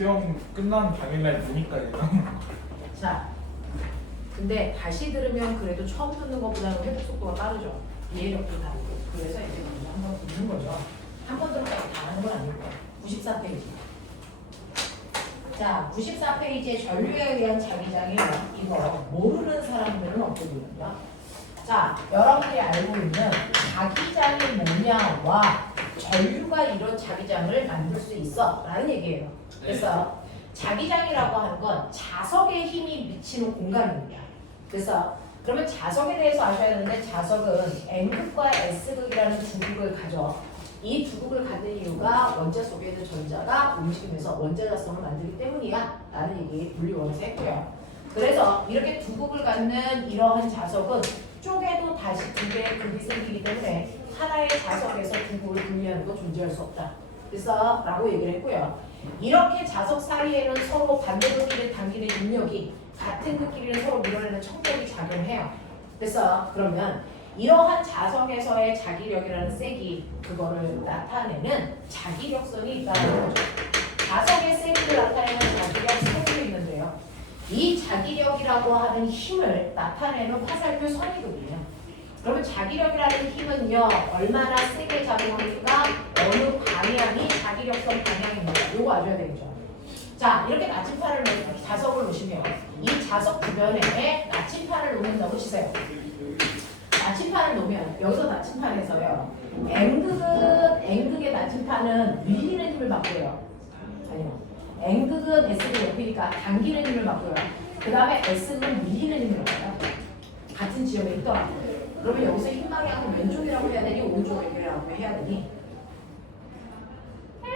시험 끝난 당일날 보니까 얘가 자, 근데 다시 들으면 그래도 처음 듣는 것보다는 회복 속도가 빠르죠. 이해력도 다르고. 그래서 이제 먼저 한번 듣는 거죠. 한 번 들으면 다 하는 건 아닐 거예요. 94페이지. 자, 94페이지에 전류에 의한 자기장이 이거 모르는 사람들은 어떻게 되는가? 자, 여러분들이 알고 있는 자기장이 뭐냐와 전류가 이런 자기장을 만들 수 있어 라는 얘기예요. 그래서 자기장이라고 하는 건 자석의 힘이 미치는 공간입니다. 그래서 그러면 자석에 대해서 아셔야 되는데 자석은 N극과 S극이라는 두 극을 가져. 이 두 극을 갖는 이유가 원자 속에 있는 전자가 움직이면서 원자자성을 만들기 때문이야 라는 얘기 물리원에서 했고요. 그래서 이렇게 두 극을 갖는 이러한 자석은 쪼개도 다시 두 개의 극이 생기기 때문에 하나의 자석에서 두 극을 분리하는 건 존재할 수 없다. 그래서 라고 얘기를 했고요. 이렇게 자석 사이에는 서로 반대극끼리 당기는 인력이 같은 극끼리는 서로 밀어내는 청력이 작용해요. 그래서 그러면 이러한 자석에서의 자기력이라는 세기 그거를 나타내는 자기력선이 있다는 거죠. 자석의 세기를 나타내는 자기력 선이 있는데요. 이 자기력이라고 하는 힘을 나타내는 화살표 선이거든요. 그러면 자기력이라는 힘은요 얼마나 세게 작용하니까 어느 방향이 자기력선 방향입니다. 요거 아셔야 되겠죠. 자, 이렇게 나침판을 자석을 놓으시면 이 자석 주변에 나침판을 놓는다고 치세요. 나침판을 놓으면 여기서 나침판에서요 N극의 나침판은 밀리는 힘을 받고요. 아니요. N극은 S극 옆이니까 당기는 힘을 받고요. 그 다음에 S극은 밀리는 힘을 받아요. 같은 지점에 있더라고요. 그러면 여기서 힘 방향은 왼쪽이라고 해야 되니 오른쪽이라고 해야 되니?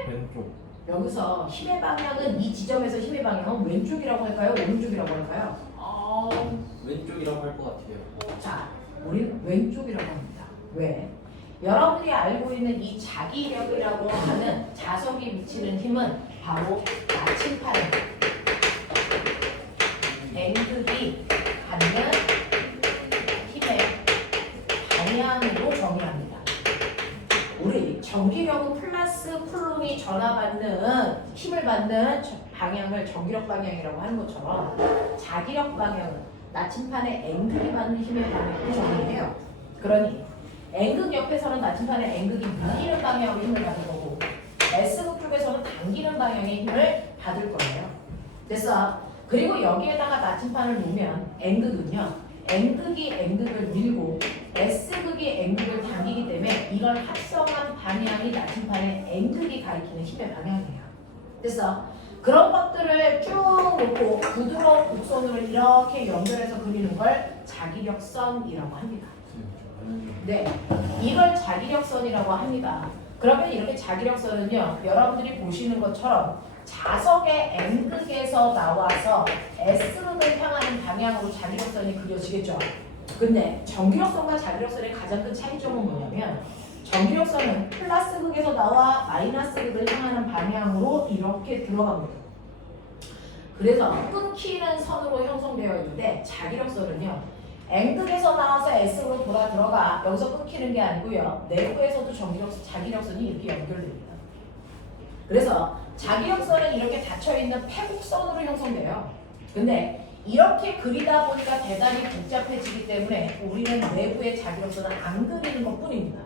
왼쪽. 여기서 힘의 방향은 이 지점에서 힘의 방향은 왼쪽이라고 할까요? 오른쪽이라고 할까요? 왼쪽이라고 할 것 같아요. 자, 우리는 왼쪽이라고 합니다. 왜? 여러분이 알고 있는 이 자기력이라고 하는 자석이 미치는 힘은 바로 나침판입니다. N극이 갖는 힘의 방향으로 정의합니다. 우리 전기력은 플러스 쿨론이 전하받는 힘을 받는 방향을 전기력 방향이라고 하는 것처럼 자기력 방향은 나침판에 N극이 받는 힘의 방향으로 정의해요. 그러니 N극 옆에서는 나침판에 N극이 밀리는 방향으로 힘을 받을 거고 S극 쪽에서는 당기는 방향의 힘을 받을 거예요. 됐어? 그리고 여기에다가 나침판을 놓으면 N극은요 N극이 N극을 밀고 S극이 N극을 당기기 때문에 이걸 합성한 방향이 나침판에 N극이 가리키는 힘의 방향이에요. 그래서 그런 것들을 쭉 놓고 부드러운 곡선으로 이렇게 연결해서 그리는 걸 자기력선이라고 합니다. 네, 이걸 자기력선이라고 합니다. 그러면 이렇게 자기력선은요, 여러분들이 보시는 것처럼 자석의 N극에서 나와서 S극을 향하는 방향으로 자기력선이 그려지겠죠. 근데 전기력선과 자기력선의 가장 큰 차이점은 뭐냐면 전기력선은 플러스 극에서 나와 마이너스 극을 향하는 방향으로 이렇게 들어갑니다. 그래서 끊기는 선으로 형성되어 있는데 자기력선은요 N극에서 나와서 S극으로 돌아 들어가 여기서 끊기는 게 아니고요 내부에서도 자기력선이 이렇게 연결됩니다. 그래서 자기력선은 이렇게 닫혀있는 패곡선으로 형성돼요. 근데 이렇게 그리다 보니까 대단히 복잡해지기 때문에 우리는 내부의 자기력선을 안 그리는 것 뿐입니다.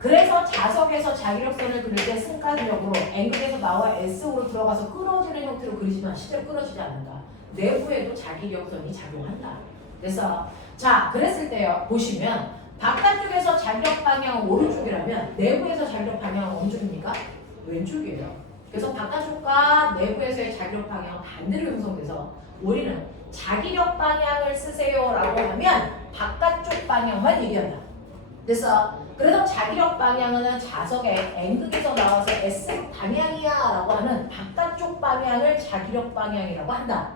그래서 자석에서 자기력선을 그릴 때 승가력으로 N극에서 나와 S으로 들어가서 끊어지는 형태로 그리지만 실제로 끊어지지 않는다. 내부에도 자기력선이 작용한다. 자, 그랬을 때요. 보시면 바깥쪽에서 자기력 방향은 오른쪽이라면 내부에서 자기력 방향은 어느 쪽입니까? 왼쪽이에요. 그래서 바깥쪽과 내부에서의 자기력 방향은 반대로 형성돼서 우리는 자기력 방향을 쓰세요라고 하면 바깥쪽 방향만 얘기한다. 그래서 자기력 방향은 자석의 N극에서 나와서 S 방향이야 라고 하는 바깥쪽 방향을 자기력 방향이라고 한다.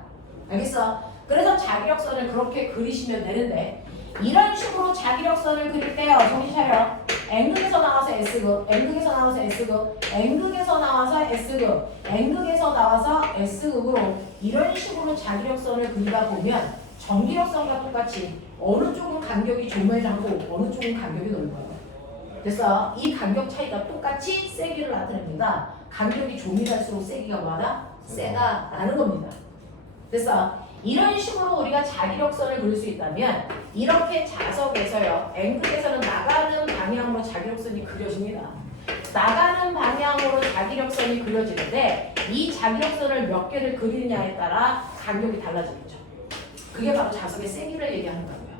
알겠어? 그래서 자기력선을 그렇게 그리시면 되는데 이런 식으로 자기력선을 그릴 때요. 정신 차려. N극에서 나와서 S극, N극에서 나와서 S극, N극에서 나와서 S극, N극에서 나와서 S극으로 이런 식으로 자기력선을 그리다 보면 전기력선과 똑같이 어느 쪽은 간격이 조매장고 어느 쪽은 간격이 넓어요. 그래서 이 간격 차이가 똑같이 세기를 나타냅니다. 간격이 조밀할수록 세기가 뭐하다? 세다라는 겁니다. 그래서 이런 식으로 우리가 자기력선을 그릴 수 있다면 이렇게 자석에서요. 앵글에서는 나가는 방향으로 자기력선이 그려집니다. 나가는 방향으로 자기력선이 그려지는데 이 자기력선을 몇 개를 그리느냐에 따라 간격이 달라지겠죠. 그게 바로 자석의 세기를 얘기하는 거고요.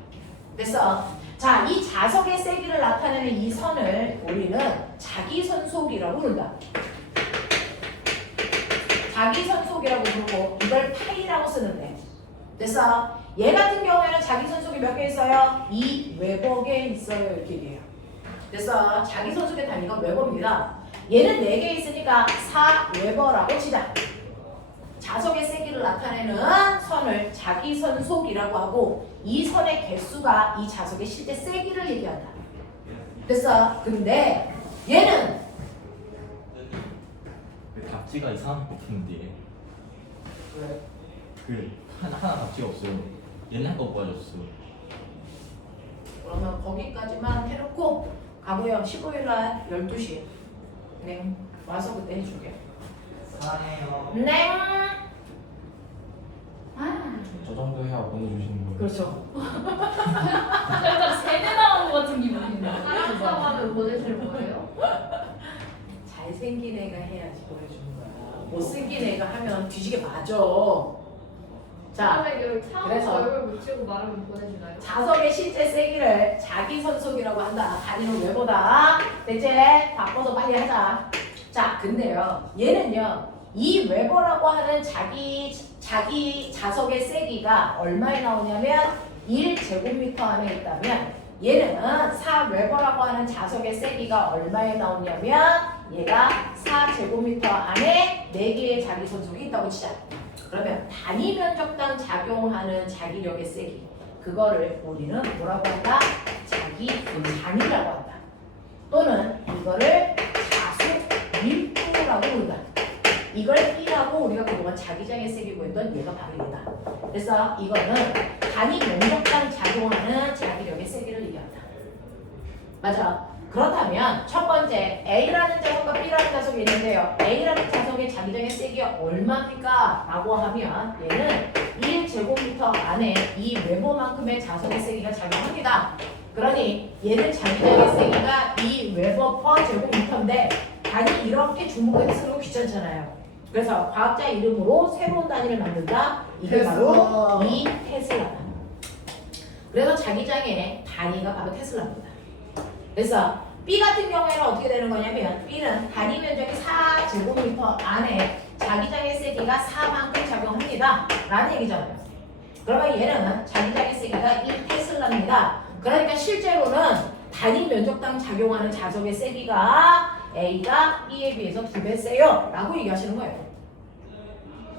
그래서 자, 이 자석의 세기를 나타내는 이 선을 우리는 자기선속이라고 부른다. 자기선속이라고 부르고 이걸 파이라고 쓰는데 그래서 얘 같은 경우에는 자기선속이 몇 개 있어요? 2 웨버계 있어요. 이렇게 얘기해요. 그래서 자기선속의 단위가 웨버입니다. 얘는 4개 있으니까 4 웨버라고 치자. 자석의 세기를 나타내는 선을 자기선속이라고 하고 이 선의 개수가 이 자석의 실제 세기를 얘기한다. 그래서 근데 얘는 답지가 이상하게 뽑히는데 왜? 하나 답지가 없어요. 얘는 한거 뽑아줬어. 그러면 거기까지만 해놓고 가고요. 15일날 12시 네 와서 그때 해줄게. 사랑해요. 네. 저 정도 해야 보내주시는 거예요. 그렇죠. 살짝 세대 나온 것 같은 기분이네. 사랑한다고 하면 보내줄 거예요? 잘생긴 애가 해야지 보내주는 거야. 못생긴 애가 하면 뒤지게 맞아. 자, 다음에 그 차원 그래서- 얼굴 묻히고 말하면 보내주나요? 자석의 실제 세기를 자기선속이라고 한다. 단위는 왜보다 대체 바꿔서 빨리 하자. 자, 근데요. 얘는요. 이 웨버라고 하는 자기 자석의 세기가 얼마에 나오냐면 1제곱미터 안에 있다면 얘는 4웨버라고 하는 자석의 세기가 얼마에 나오냐면 얘가 4제곱미터 안에 4개의 자기선속이 있다고 치자. 그러면 단위 면적당 작용하는 자기력의 세기 그거를 우리는 뭐라고 한다? 자기장이라고 한다. 또는 이거를 자수 밀도라고 부른다. 이걸 B라고 우리가 그동안 자기장의 세기고 했던 얘가 바로 얘다. 그래서 이거는 단위 면적당 작용하는 자기력의 세기를 얘기한다. 맞아. 그렇다면 첫 번째 A라는 자석과 B라는 자석이 있는데요. A라는 자석의 자기장의 세기가 얼마입니까? 라고 하면 얘는 1제곱미터 안에 이 웨버만큼의 자석의 세기가 작용합니다. 그러니 얘는 자기장의 세기가 2 웨버 퍼 제곱미터인데 단위 이렇게 주목해서 쓰는 거 귀찮잖아요. 그래서 과학자 이름으로 새로운 단위를 만든다. 이게 바로 이 테슬라다. 그래서 자기장의 단위가 바로 테슬라입니다. 그래서 B 같은 경우에는 어떻게 되는 거냐면 B는 단위 면적이 4제곱미터 안에 자기장의 세기가 4만큼 작용합니다. 라는 얘기잖아요. 그러면 얘는 자기장의 세기가 1테슬라입니다. 그러니까 실제로는 단위 면적당 작용하는 자석의 세기가 A가 B에 비해서 2배 세요. 라고 얘기하시는 거예요.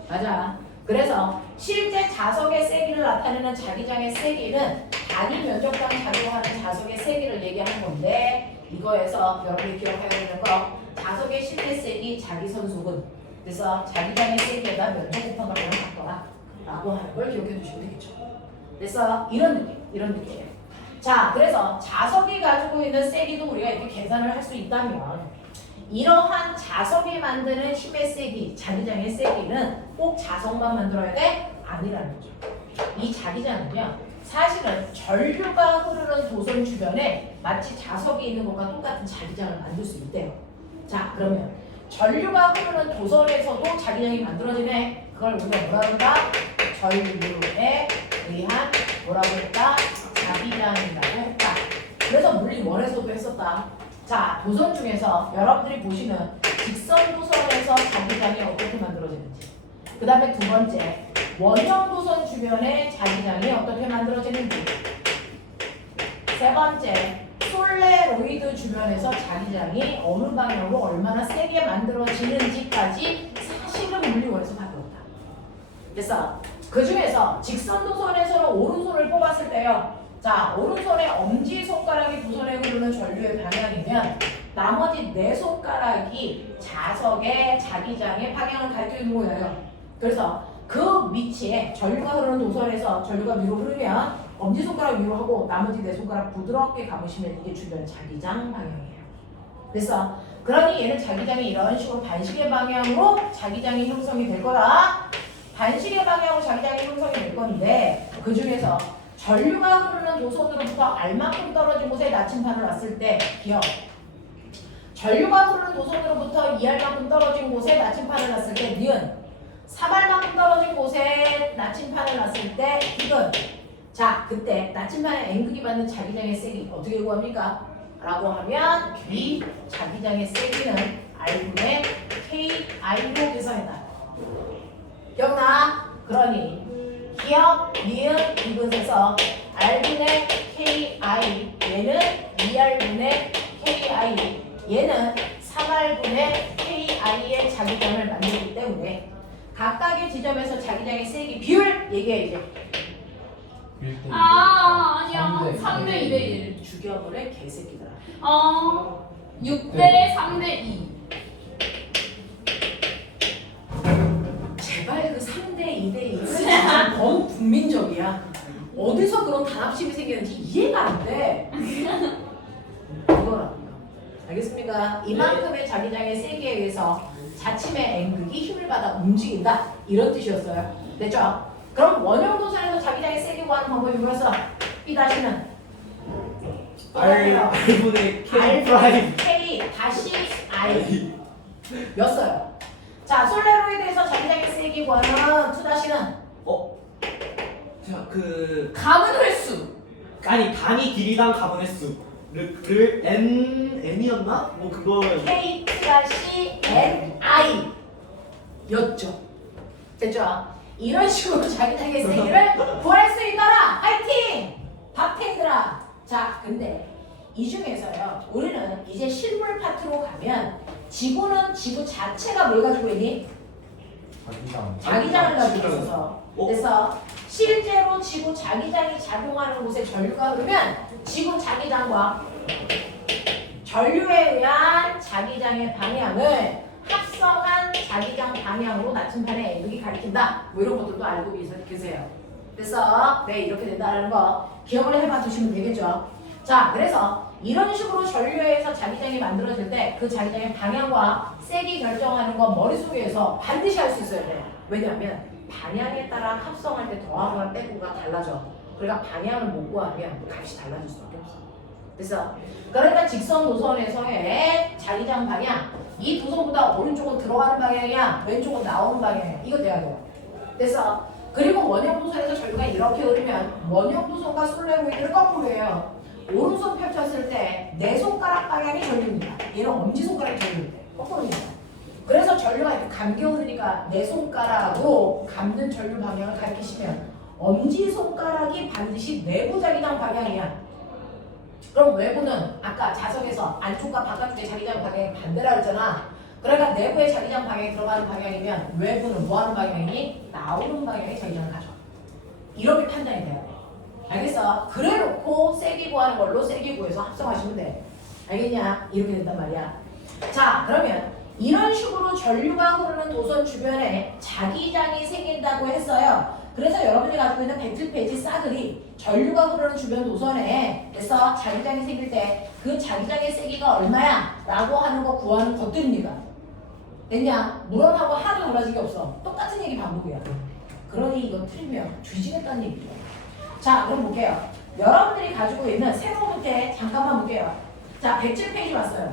맞아. 그래서 실제 자석의 세기를 나타내는 자기장의 세기는 단위 면적당 작용하는 자석의 세기를 얘기하는 건데 이거에서 여러분이 기억해야 되는 거 자석의 실제 세기 자기선속은 그래서 자기장의 세기에다 면적곱한 걸로 바꿔라 라고 하는 걸 기억해 두시면 되겠죠. 그래서 이런 느낌. 자, 그래서 자석이 가지고 있는 세기도 우리가 이렇게 계산을 할 수 있다면 이러한 자석이 만드는 힘의 세기, 자기장의 세기는 꼭 자석만 만들어야 돼? 아니라는 거죠. 이 자기장은요, 사실은 전류가 흐르는 도선 주변에 마치 자석이 있는 것과 똑같은 자기장을 만들 수 있대요. 자, 그러면 전류가 흐르는 도선에서도 자기장이 만들어지네. 그걸 우리가 뭐라 그럴까? 전류에 의한 뭐라고 했다? 자기장이라고 했다. 그래서 물리 원에서도 했었다. 자, 도선 중에서 여러분들이 보시는 직선 도선에서 자기장이 어떻게 만들어지는지, 그 다음에 두 번째 원형 도선 주변에 자기장이 어떻게 만들어지는지, 세 번째 솔레로이드 주변에서 자기장이 어느 방향으로 얼마나 세게 만들어지는지까지 사실은 물리원에서 바꾸었다. 그래서 그 중에서 직선 도선에서는 오른손을 뽑았을 때요. 자, 오른손의 엄지손가락이 도선에 흐르는 전류의 방향이면 나머지 네 손가락이 자석의 자기장의 방향을 가리켜 있는 거예요. 그래서 그 위치에 전류가 흐르는 도선에서 전류가 위로 흐르면 엄지손가락 위로 하고 나머지 네 손가락 부드럽게 감으시면 이게 주변 자기장 방향이에요. 그래서 그러니 얘는 자기장이 이런 식으로 반시계 방향으로 자기장이 형성이 될 거다. 반시계 방향으로 자기장이 형성이 될 건데 그 중에서 전류가 흐르는 도선으로부터 알만큼 떨어진 곳에 나침판을 놨을 때 기억. 전류가 흐르는 도선으로부터 2알만큼 떨어진 곳에 나침판을 놨을 때 니은. 3알만큼 떨어진 곳에 나침판을 놨을 때 디귿. 자, 그때 나침판에 N극이 받는 자기장의 세기 어떻게 구합니까? 라고 하면 이 자기장의 세기는 R분의 KI로 계산했다. 기억나? 그러니 기억, 니은, 디귿에서 R분의 KI 얘는 2R분의 KI 얘는 3R분의 KI의 자기장을 만들기 때문에 각각의 지점에서 자기장의 세기 비율 얘기해 이제. 1대 2. 아니야. 3대 3대 2대 1. 죽여버려 개새끼들아. 6대 3대 2. 제발 그 3대 2대 2는 너무 국민적이야. 어디서 그런 단합심이 생기는지 이해가 안 돼. 이거라고요. 알겠습니까? 이만큼의 자기장의 세기에 의해서 자침의 N극이 힘을 받아 움직인다. 이런 뜻이었어요. 됐죠? 그럼 원형 도선에서 자기장의 세기 구하는 방법이 뭐였어? B 다시는 R분의 K 프라임. K 다시 I 였어요. 자, 솔레로이드에서 자기장의 세기 구하는 2 다시는 자, 그 감은 횟수. 아니 단위 길이당 가본 횟수를 N이었나? 뭐 그걸 K 다시 N I 였죠. 됐죠? 이런 식으로 자기장의 세기를 구할 수 있더라. 화이팅! 박태희들아. 자, 근데 이 중에서요, 우리는 이제 실물 파트로 가면 지구는 지구 자체가 뭘 가지고 있니? 자기장을 가지고 있어서. 그래서 실제로 지구 자기장이 작용하는 곳에 전류가 흐르면 지구 자기장과 전류에 의한 자기장의 방향을 합성한 자기장 방향으로 나침판의 N극이 가리킨다. 뭐 이런 것들도 알고 계세요. 그래서 네, 이렇게 된다는 거 기억을 해봐 두시면 되겠죠. 자, 그래서 이런 식으로 전류에서 자기장이 만들어질 때 그 자기장의 방향과 세기 결정하는 건 머릿속에서 반드시 할 수 있어야 돼요. 왜냐하면 방향에 따라 합성할 때 더하거나 빼고가 달라져. 그러니까 방향을 못 구하면 값이 달라질 수밖에 없어. 그래서 그러니까 직선 노선에서의 자기장 방향, 이 도선보다 오른쪽은 들어가는 방향이야, 왼쪽은 나오는 방향이야. 이거 돼야 돼요. 그래서 그리고 원형 도선에서 전류가 이렇게 흐르면 원형 도선과 솔레로이드를 거꾸로 해요. 오른손 펼쳤을 때 내 손가락 방향이 전류입니다. 얘는 엄지손가락이 전류인데 거꾸로입니다. 그래서 전류가 이렇게 감겨 흐르니까 내 손가락으로 감는 전류 방향을 가리키시면 엄지손가락이 반드시 내부 자기장 방향이야. 그럼 외부는 아까 자석에서 안쪽과 바깥쪽의 자기장 방향이 반대라 그랬잖아. 그러니까 내부의 자기장 방향이 들어가는 방향이면 외부는 뭐 하는 방향이니? 나오는 방향의 자기장을 가져. 이렇게 판단이 돼야 돼. 알겠어? 그래 놓고 세기 구하는 걸로 세기 구해서 합성하시면 돼. 알겠냐? 이렇게 된단 말이야. 자, 그러면 이런 식으로 전류가 흐르는 도선 주변에 자기장이 생긴다고 했어요. 그래서 여러분이 가지고 있는 107페이지 싸그리 전류가 흐르는 주변 도선에 그래서 자기장이 생길 때 그 자기장의 세기가 얼마야? 라고 하는 거 구하는 것들입니다. 됐냐? 물론하고 하나도 달라진 게 없어. 똑같은 얘기 반복이야. 그러니 이거 틀리면 뒤지겠다는 얘기죠. 자, 그럼 볼게요. 여러분들이 가지고 있는 새로운 문제 잠깐만 볼게요. 자, 107페이지 왔어요.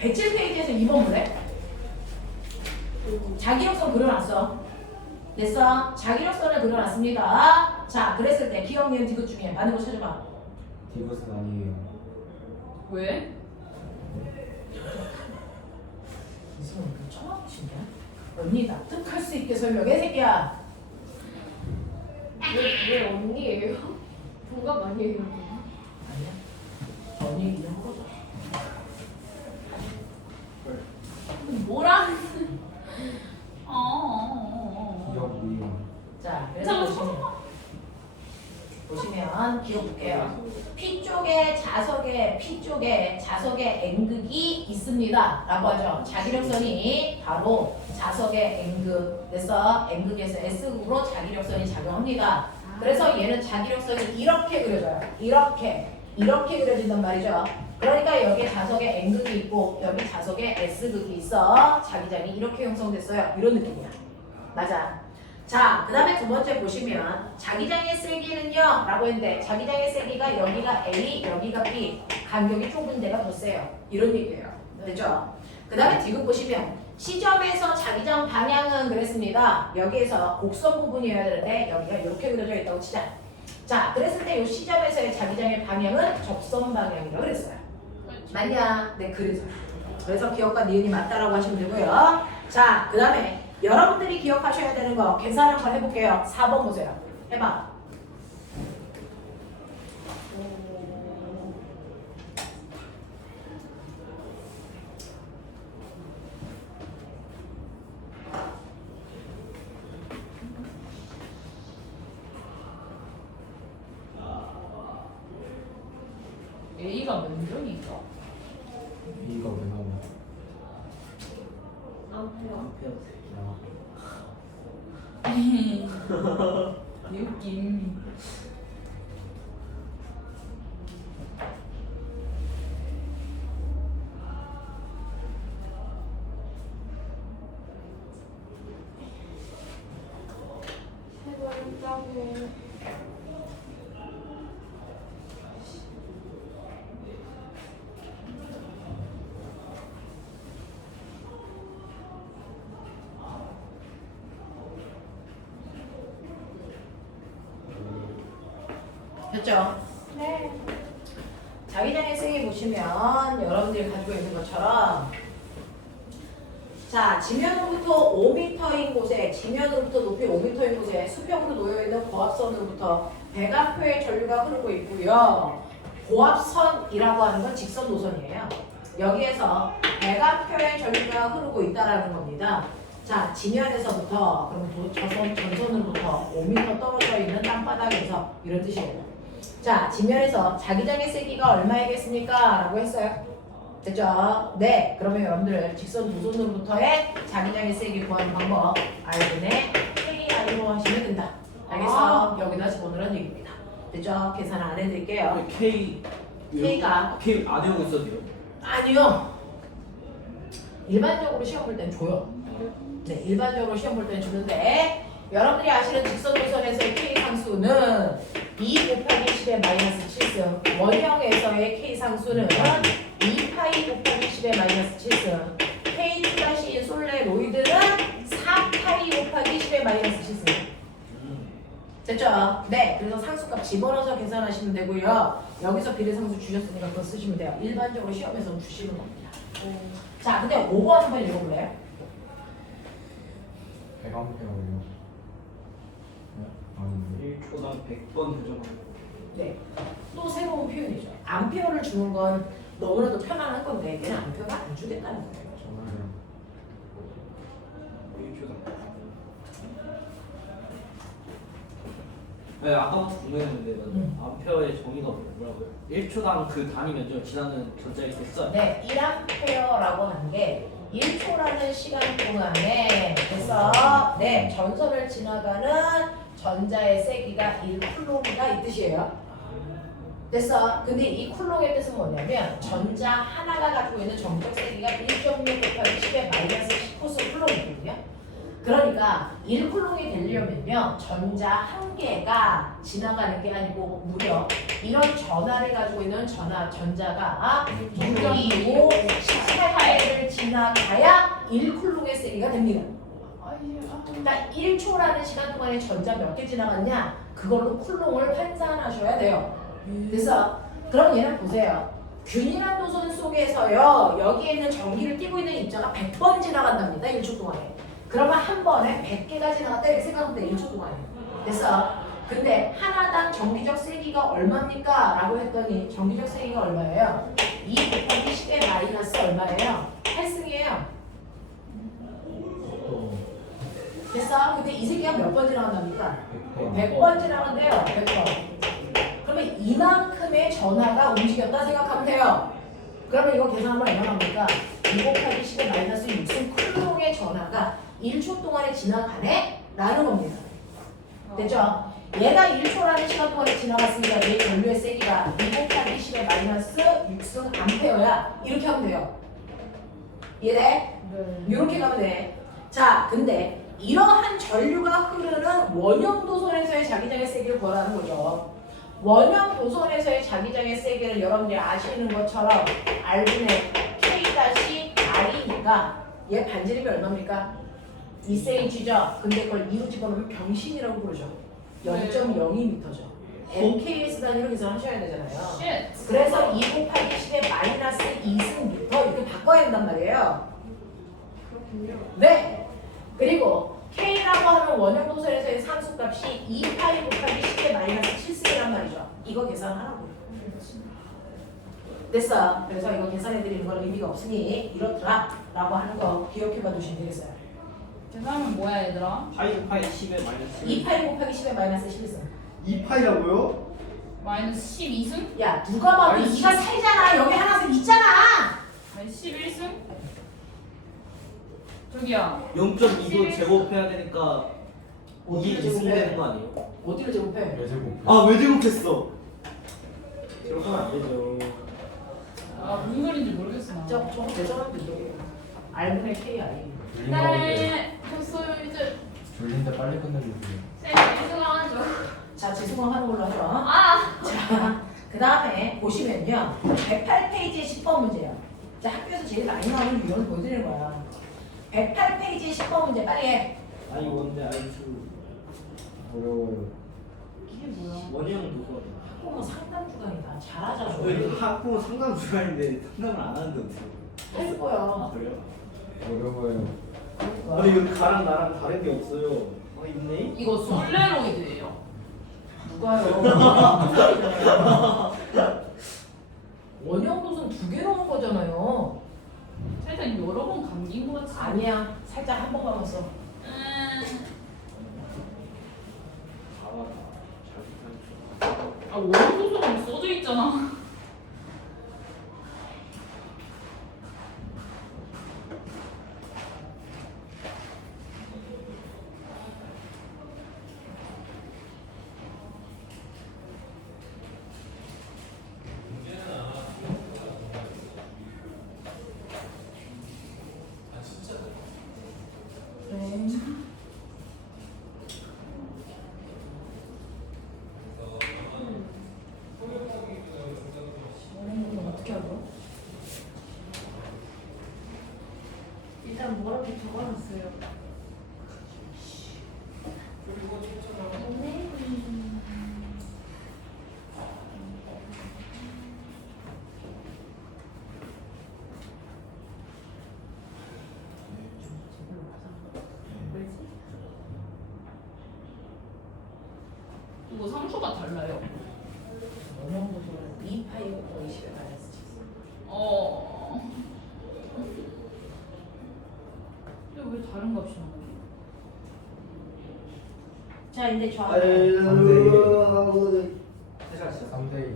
107페이지에서 2번 문제. 자기력선 그려놨어. 됐어? 자기력선을 그려놨습니다. 자, 그랬을 때 기억, 니은, 디귿 중에 맞는 거 찾아봐. 디귿은 아니에요. 왜? 이 사람 그 청아치냐? 언니 납득할 수 있게 설명해, 새끼야. 왜 언니예요? 동갑 아니에요? 아니야. 언니 이런 거죠. 뭐라? 기억 미용. 자, 그래서 보시면 기억 볼게요. P 쪽에 자석에 N극이 있습니다. 라고 하죠. 자기력선이 바로 자석의 N극. 그래서 N극에서 S극으로 자기력선이 작용합니다. 그래서 얘는 자기력선이 이렇게 그려져요. 이렇게 그려진단 말이죠. 그러니까 여기에 자석에 N극이 있고 여기 자석에 S극이 있어. 자기장이 이렇게 형성됐어요. 이런 느낌이야. 맞아. 자, 그 다음에 두 번째 보시면 자기장의 세기는요 라고 했는데 자기장의 세기가 여기가 A, 여기가 B 간격이 좁은 데가 더 세요. 이런 얘기예요. 됐죠? 그 다음에 디귿 보시면 시점에서 자기장 방향은 그랬습니다. 여기에서 곡선 부분이어야 되는데 여기가 이렇게 그려져 있다고 치자. 자, 그랬을 때 이 시점에서의 자기장의 방향은 접선 방향이라고 그랬어요. 맞냐? 네, 그래서 기억과 니은이 맞다라고 하시면 되고요. 자, 그 다음에 여러분들이 기억하셔야 되는 거 계산 한번 해볼게요. 4번 보세요. 해봐. A가 면적이 있어? 이거 왜 나오냐? 느낌. 세번 짜고. 됐죠? 네. 자기장의 세기 보시면 여러분들이 가지고 있는 것처럼 자, 지면으로부터 5m인 곳에 지면으로부터 높이 5m인 곳에 수평으로 놓여있는 고압선으로부터 백악표의 전류가 흐르고 있고요. 고압선이라고 하는 건 직선 노선이에요. 여기에서 백악표의 전류가 흐르고 있다라는 겁니다. 자, 지면에서부터 그럼 전선으로부터 5m 떨어져 있는 땅바닥에서 이런 뜻이에요. 자, 지면에서 자기장의 세기가 얼마이겠습니까? 라고 했어요. 됐죠? 네. 그러면 여러분들 직선 노선으로부터의 자기장의 세기 구하는 방법 R분의 KR로 하시면 된다. 알겠어? 여기다 집어넣으라는 얘기입니다. 됐죠? 계산 안 해드릴게요. K가 K 안 외우고 있어도 돼요? 아니요. 일반적으로 시험 볼 땐 줘요. 네, 일반적으로 시험 볼 땐 주는데 여러분들이 아시는 직선 노선에서의 K 상수는 2 곱하기 10의 마이너스 7승, 원형에서의 K 상수는 2파이 곱하기 10의 마이너스 7승, K2-인 솔레로이드는 4파이 곱하기 10의 마이너스 7승. 됐죠? 네, 그래서 상수값 집어넣어서 계산하시면 되고요. 여기서 비례상수 주셨으니까 그거 쓰시면 돼요. 일반적으로 시험에서 주시는 겁니다. 자, 근데 5번 한번 읽어볼래요? 100암페어요. 아니 1초당 100번 교정하고. 네. 또 새로운 표현이죠. 암페어를 주는 건 너무나도 편안한 건데 얘는 암페어가 안 주겠다는 거예요. 정말요. 1초당. 네, 아까부터 궁금했는데 암페어의 정의가 뭐라고요? 1초당 그 단위 면적을 지나는 전자의 개수. 네, 1암페어라고 하는 게 1초라는 시간 동안에 그래서 네, 전선을 지나가는 전자의 세기가 1쿨롱이다 이 뜻이에요. 됐어. 근데 이 쿨롱의 뜻은 뭐냐면 전자 하나가 가지고 있는 정적 세기가 1.6 곱하기 10의 마이너스 10호스 쿨롱이거든요. 그러니까 1쿨롱이 되려면요 전자 한 개가 지나가는 게 아니고 무려 이런 전하를 가지고 있는 전자가 6.25 18회를 지나가야 1쿨롱의 세기가 됩니다. 그러니까 1초라는 시간 동안에 전자 몇 개 지나갔냐 그걸로 쿨롱을 환산하셔야 돼요. 그래서 그럼 얘는 보세요. 균일한 노선 속에서요 여기에 있는 전기를 띠고 있는 입자가 100번 지나간답니다. 1초 동안에. 그러면 한 번에 100개가 지나갔다 이렇게 생각하면 돼. 1초 동안에. 됐어. 근데 하나당 전기적 세기가 얼마입니까? 라고 했더니 전기적 세기가 얼마예요? 2 곱하기 10의 마이너스 얼마예요? 8승이에요. 됐어? 근데 이 세기가 몇 번 지나간답니까? 100번 지나간대요. 100번. 그러면 이만큼의 전하가 움직였다 생각하면 돼요. 그러면 이거 계산하면 얼마 나옵니까? 2 곱하기 10의 마이너스 6승 쿨롱의 전하가 1초 동안에 지나가네? 라는 겁니다. 됐죠? 얘가 1초라는 시간 동안에 지나갔으니까 얘 전류의 세기가 2 곱하기 10의 마이너스 6승 암페어야. 이렇게 하면 돼요. 이해돼? 네. 이렇게 가면 돼. 자, 근데 이러한 전류가 흐르는 원형 도선에서의 자기장의 세기를 구하라는 거죠. 원형 도선에서의 자기장의 세기를 여러분들이 아시는 것처럼 R분의 K-R이니까 얘 반지름이 얼마입니까? 2cm죠. 근데 그걸 2로 집어넣으면 병신이라고 부르죠. 0.02m죠. MKS 단위로 계산하셔야 되잖아요. 쉣. 그래서 2 곱하기 10의 마이너스 2승 미터 이렇게 바꿔야 된단 말이에요. 그렇군요. 네. 그리고 K라고 하는 원형 도선에서의 상수값이 2파이 곱하기 10의 마이너스 7승이란 말이죠. 이거 계산하라고. 됐어. 그래서 이거 계산해 드리는 건 의미가 없으니 이렇더라 라고 하는 거 기억해 봐 두시면 되겠어요. 계산하면 뭐야 얘들아? 파이 10의 마이너스 2파이 곱하기 10의 마이너스 11승. 2파이라고요? 마이너스 12승? 야 누가 봐도 아니, 2가 살잖아. 여기 하나 있잖아. 아니 11승? 저기야 0.2도 제곱해야 되니까 이게 어디를 2승 되는 제곱해? 거 아니에요? 어디를 제곱해? 외제곱. 아 왜 제곱했어? 제곱하면 안 되죠. 아 무슨 소린지 모르겠어 나. 저거 대전하면 된다고. R분의 KI. 네 됐어요 이제 졸린데 빨리 끝내주세요. 쌤 이승하죠. 자, 지수공 하는 걸로 하죠. 아 자, 그 다음에 보시면요. 108페이지의 10번 문제예요. 자, 학교에서 제일 많이 나오는 유형을 보여드리는 거야. 108페이지의 10번 문제 빨리 해. I1대 I2 어려워요. 이게 뭐야? 원형 도서. 학부모 상담 주간이다. 잘하자. 저희 학부모 상담 주간인데 상담을 안 하는데 어떻게 할 거야. 그래요? 어려워요. 아니 이거 가랑 나랑 다른 게 없어요. 아 있네? 이거 솔레로이드예요. 누가요? 원형 도선 2개 넣은 거잖아요. 살짝 여러 번 감긴 것 같아. 아니야. 살짝 한 번 감았어. 아 원소설은 써져 있잖아. 네. 어떻게 하고? 일단 뭐라고 적어놨어요. 이거 상수가 달라요. 원형 도선은 2파이 곱하기 10의 마이너스 7. 근데 왜 다른 값이 나오지? 자, 이제 저 쌍대이.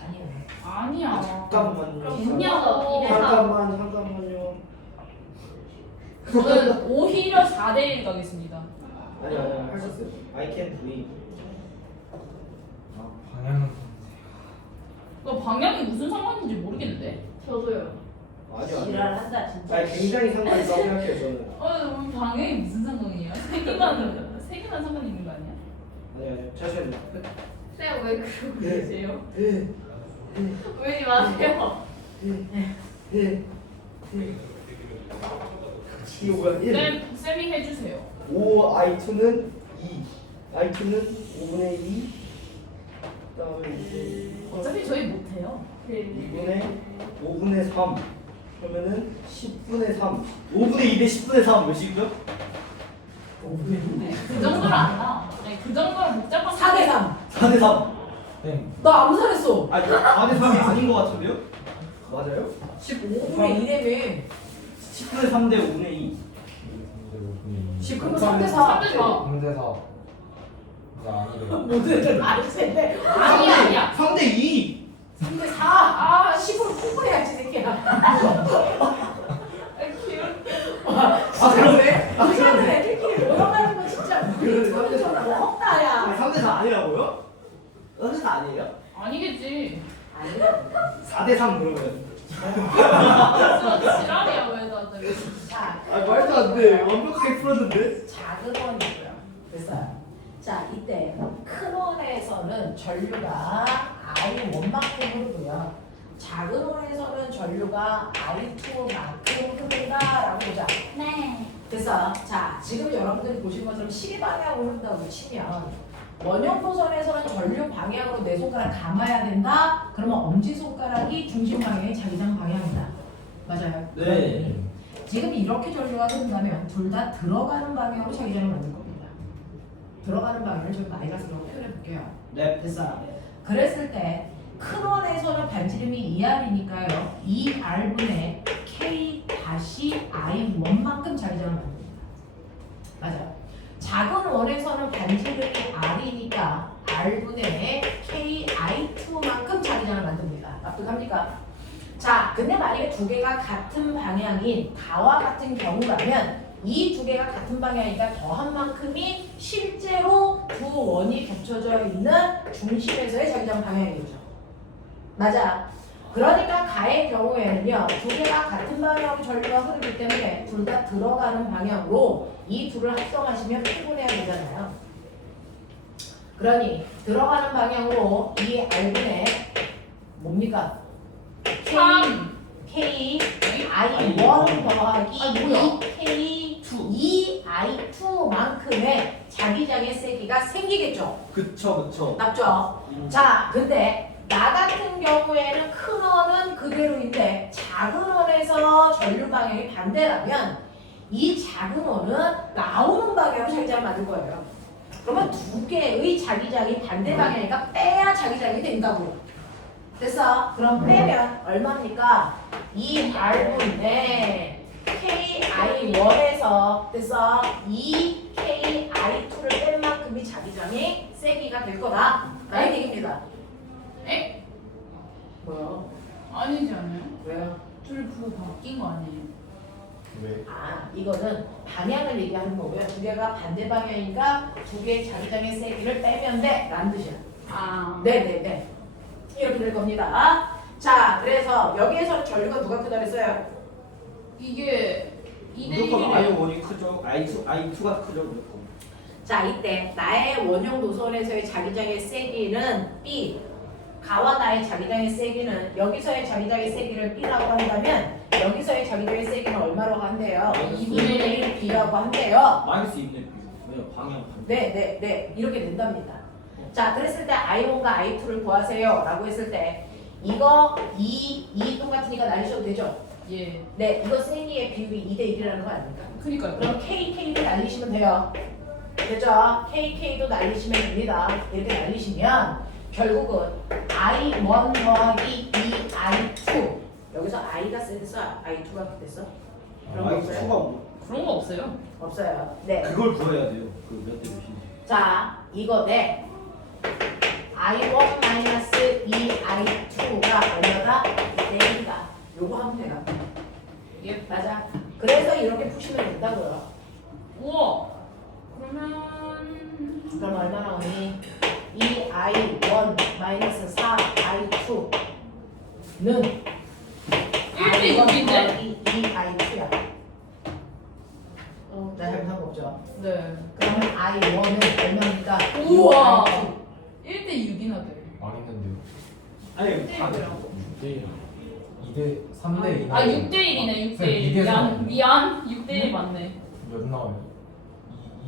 아니요. 아니야. 잠깐만요. 됐냐고 이래서 잠깐만요. 저는 오히려 4대1 가겠습니다. 아니 하셨어요. I can breathe. 아 방향은 너 방향이 무슨 상관인지 모르겠는데. 저도요. 아니요. 지랄한다 진짜. 아니 굉장히 상관이 있다고 생각해요 저는. 우리 방향이 무슨 상관이에요? 세 개만 상관 있는 거 아니야? 아니 잠시만요. 쌤 왜 그러고 네. 계세요? 울지 마세요. 이거 뭐야? 1. 쌤이 해주세요. 5 I2는 2. I2는 5분의 2. 그다음에 이제 어차피 저희 못해요. 5분의 3. 그러면은 10분의 3. 5분의 2 대 10분의 3 몇이죠? 그 정도는 안 나. 아니, 그 정도는 복잡한 4대 3. 4대 3. 땡. 나 암살했어. 아니 4대 3이 아닌 것 같은데요? 맞아요? 15분의 2래며. 10분의 3 대 5분의 2. 10 그러면 3대 4. 3대 4. 3대 4. 나 아니래요. 모두들 말했는데 아니야. 3대 2. 3대 4. 아, 10으로 폭분해야지 새끼야. 아 그러네. 의사는 애들끼리 모여가는 거 진짜 무슨 소리잖아. 헛다야. 아니라고요? 은사 아니에요? 아니겠지. 아니요. 4대3 그러면. 지랄이야 왜 다들. 자, 말도 안 돼. 완벽하게 풀었는데. 작은 원이고요. 됐어요. 자, 이때 큰 원에서는 전류가 I1만큼 흐르고요. 작은 원에서는 전류가 I2만큼 흐른다라고 보자. 네. 됐어. 자, 지금 여러분들이 보신 것처럼 시계 방향으로 흐른다고 치면 원형 도선에서는 전류 방향으로 내 손가락 감아야 된다. 그러면 엄지손가락이 중심 방향이 자기장 방향이다. 맞아요? 네. 지금 이렇게 전류가 흐른다면 둘 다 들어가는 방향으로 자기장을 만들 겁니다. 들어가는 방향을 저희 마이너스로 표현해 볼게요. 네. 됐어. 그랬을 때 큰 원에서는 반지름이 2R이니까요. 2R분의 K-I1만큼 자기장을 만듭니다. 맞아요. 작은 원에서는 반지름이 R이니까 R분의 KI2만큼 자기장을 만듭니다. 납득합니까? 자, 근데 만약에 두 개가 같은 방향인 가와 같은 경우라면 이 두 개가 같은 방향이니까 더한 만큼이 실제로 두 원이 겹쳐져 있는 중심에서의 자기장 방향이죠. 맞아. 그러니까 가의 경우에는요, 두 개가 같은 방향으로 전류가 흐르기 때문에 둘 다 들어가는 방향으로 이 둘을 합성하시면 P분해야 되잖아요. 그러니 들어가는 방향으로 이 R분의 뭡니까? K I1 더하기 뭐야? K 2 I2만큼의 자기장의 세기가 생기겠죠. 그쵸. 맞죠? 자, 근데 나 같은 경우에는 큰 원은 그대로인데 작은 원에서 전류 방향이 반대라면 이 작은 원은 나오는 방향으로 자기장을 만들 거예요. 그러면 두 개의 자기장이 반대 방향이니까 빼야 자기장이 된다고. 됐어? 그럼 빼면 얼마입니까? 2R분의 KI1에서 됐어? 2KI2를 뺀 만큼이 자기장이 세기가 될 거다. 라는 얘기입니다. 에? 뭐요? 아니지 않아요? 왜요? 둘 부호 바뀐 거 아니에요? 왜? 아, 이거는 방향을 얘기하는 거고요. 두 개가 반대 방향이니까 두 개의 자기장의 세기를 빼면 돼. 라는 뜻이야. 아. 네네네. 이렇게 될 겁니다. 자, 그래서 여기에서는 전류가 누가 크다 그랬어요? 이게 2대 무조건 1이래요. I1이 크죠. I2가 크죠. 무조건. 자, 이때 나의 원형 노선에서의 자기장의 세기는 B, 가와 나의 자기장의 세기는 여기서의 자기장의 세기를 B라고 한다면 여기서의 자기장의 세기는 얼마라고 한대요? 2분의 1 B라고 한대요. 마이너스 2분의 B. 왜요? 방향 반대. 네, 이렇게 된답니다. 자, 그랬을 때 I1과 I2를 구하세요 라고 했을 때 이거 2 똑같으니까 날리셔도 되죠? 예. 네, 이거 세기의 비율이 2대 1이라는 거 아닙니까? 그니까요. 그럼 KK도 날리시면 돼요. 됐죠? KK도 날리시면 됩니다. 이렇게 날리시면 결국은 I1 더하기 2I2 여기서 I가 세됐어? I2가 됐어? 그런 거 없어요? I2가 뭐? 그런 거 없어요. 없어요. 네. 그걸 구해야 돼요. 그 몇 대 몇인지. 자, 이거 네. I1 마이너스 2I2가 얼마다? 1대1이다. 요거 하면 돼요. 예. 맞아. 그래서 이렇게 푸시면 된다고요. 우와. 그러면 그럼 얼마 나오니? 2I1 마이너스 4I2는 1대 6인데? 2I2야. 나 잘못한 거 없죠? 네. 그러면 I1은 얼마입니까? 우와. 2I2. 1대 6이나 돼. 망했는데요. 아니 1대 6이라고. 6대 2대 3대 2. 아 6대 1이네 6대 1. 2대 3. 미안 미안 6대 1 맞네. 몇 나와요?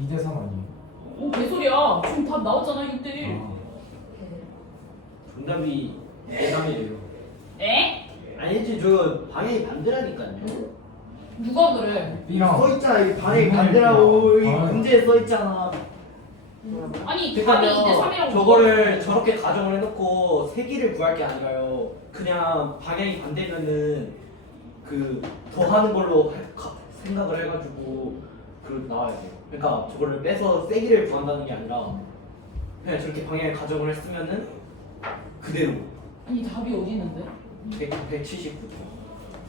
2대 3 아니에요? 오 개소리야. 지금 답 나왔잖아 6대 1. 아, 정답이 대상이에요. 에? 아니지 저 방향이 반대라니까요. 누가 그래? B랑 써 있잖아. 이 방향이 반대라고 이 방향. 문제에 써 있잖아. 아니 답이 2대 3이라고. 그러니까 저거를 저렇게 가정을 해놓고 세기를 구할 게 아니라요. 그냥 방향이 반대면은 그 더하는 걸로 생각을 해가지고 그렇게 나와야 돼요. 그러니까 저거를 빼서 세기를 구한다는 게 아니라 그냥 저렇게 방향을 가정을 했으면은 그대로 아니 답이 어디 있는데? 179죠.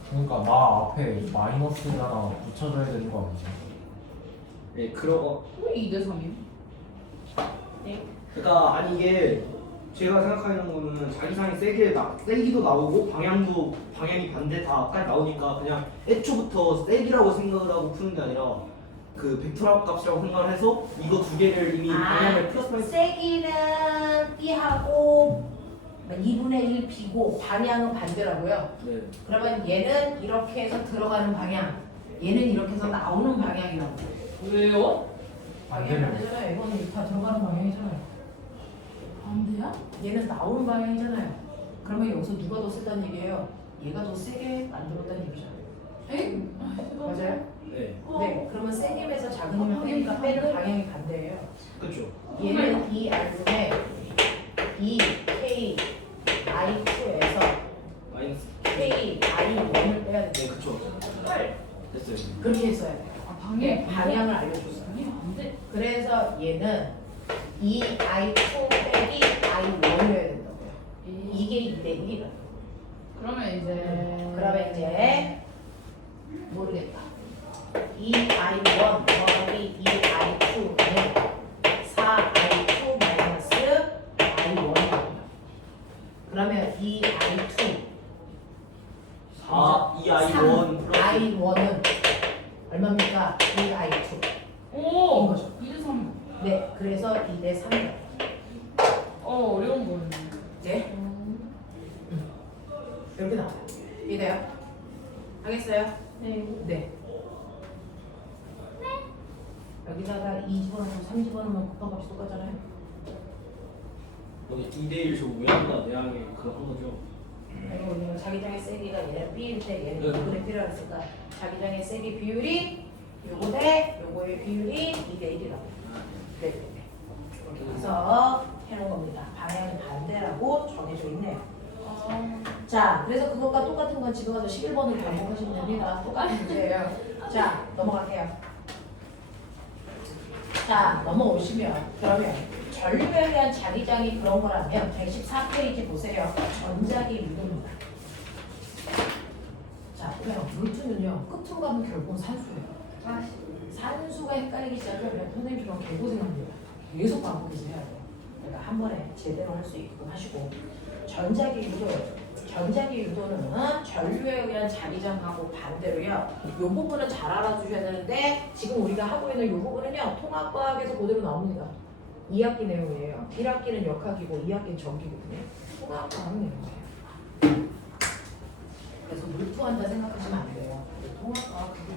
그러니까 나 앞에 마이너스가 붙여줘야 되는 거 아니죠? 네, 그러고 왜 2대 3이야? 네. 그러니까 아니 이게 제가 생각하는 거는 자기장이 세기도 나오고 방향이 반대 다까지 나오니까 그냥 애초부터 세기라고 생각을 하고 푸는 게 아니라 그 벡터 값이라고 생각을 해서 이거 두 개를 이미 방향을 플러스 마이너스. 세기는 B하고 2분의 1 B고 방향은 반대라고요. 네. 그러면 얘는 이렇게 해서 들어가는 방향, 얘는 이렇게 해서 나오는 방향이라고. 왜요? 방향이 반대잖아요. 이거는 다 들어가는 방향이잖아요. 반대야? 얘는 나오는 방향이잖아요. 그러면 여기서 누가 더 세다는 얘기예요? 얘가 더 세게 만들었다는 얘기잖아요. 에이? 맞아요? 네. 네. 그러면 세게 빼서 작은 힘을 빼니까 빼는 방향이 반대예요. 그렇죠. 얘는 이 알분에 이 K I2에서 마이너스. K I1을 빼야 네, 돼요. 그렇죠. 헐. 됐어요. 그렇게 했어야 돼요. 아, 네, 방향을 알려줬어요. 방향 반대? 그래서 얘는 이 I2 빼기 I1을 해야 된다고요. 이게 2대 1이다. 그러면 이제 그러면 이제 모르겠다. 이 I1 더하기 이 I2는 4I2 마이너스 I1이거든요. 그러면 이 I2 2I1 플러스. I1은 얼마입니까? 이 I2 오! 거죠. 2대 3. 네, 그래서 2대 3이에요. 어려운 거였네. 네, 이렇게 나와요. 이해돼요? 하겠어요? 네. 네. 여기다가 2 집어넣고 3 집어넣으면 곱한 값이 똑같잖아요. 2대1 저 외양과 내양의 그거 한 거죠. 이거 왜냐면 자기장의 세기가 얘는 B일 때 얘는 네. 2분의 B라고 했으니까 자기장의 세기 비율이 요거 대 요거의 비율이 2대 1이라고. 네. 이렇게 해서 해놓은 겁니다. 방향이 반대라고 정해져 있네요. 자, 그래서 그것과 똑같은 건 지금 와서 11번으로 반복하시면 됩니다. 똑같은 문제예요. 자, 넘어갈게요. 자, 넘어오시면 그러면 전류에 대한 자기장이 그런 거라면 114페이지 보세요. 전자기 유도입니다. 자, 그냥 물투는요. 끝으로 가면 결국은 산수예요. 산수가 헷갈리기 시작하면 선생님처럼 개고생합니다. 계속 반복해서 해야 돼요. 그러니까 한 번에 제대로 할 수 있게끔 하시고 전자기 유도. 전자기 유도는 전류에 의한 자기장하고 반대로요. 이 부분은 잘 알아두셔야 되는데 지금 우리가 하고 있는 이 부분은요. 통합과학에서 그대로 나옵니다. 2학기 내용이에요. 1학기는 역학이고 2학기는 전기거든요. 통합과학 내용이에요. 그래서 물투한다 생각하시면 안 돼요. 통합과학 그게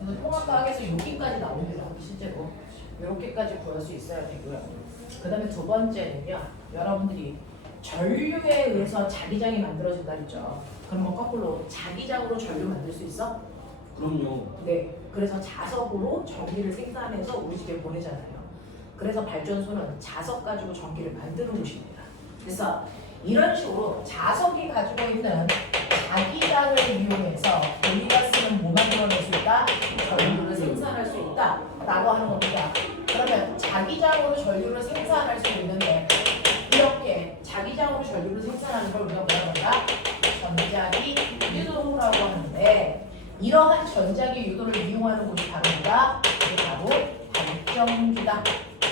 그래서 통합과학에서 여기까지 나옵니다. 실제로 이렇게까지 구할 수 있어야 되고요. 그 다음에 두 번째는요. 여러분들이 전류에 의해서 자기장이 만들어진다 했죠. 그러면 거꾸로 자기장으로 전류 만들 수 있어? 그럼요. 네. 그래서 자석으로 전기를 생산해서 우리 집에 보내잖아요. 그래서 발전소는 자석 가지고 전기를 만드는 곳입니다. 그래서 이런 식으로 자석이 가지고 있는 자기장을 이용해서 우리가 쓰는 뭐 만들어낼 수 있다? 전류를 생산할 수 있다 라고 하는 겁니다. 그러면 자기장으로 전류를 생산할 수 있는데 이렇게 자기장으로 전류를 생산하는 걸 우리가 뭐라고 한다? 전자기 유도라고 하는데 이러한 전자기 유도를 이용하는 곳이 바로 뭐다? 이게 바로 발전기다.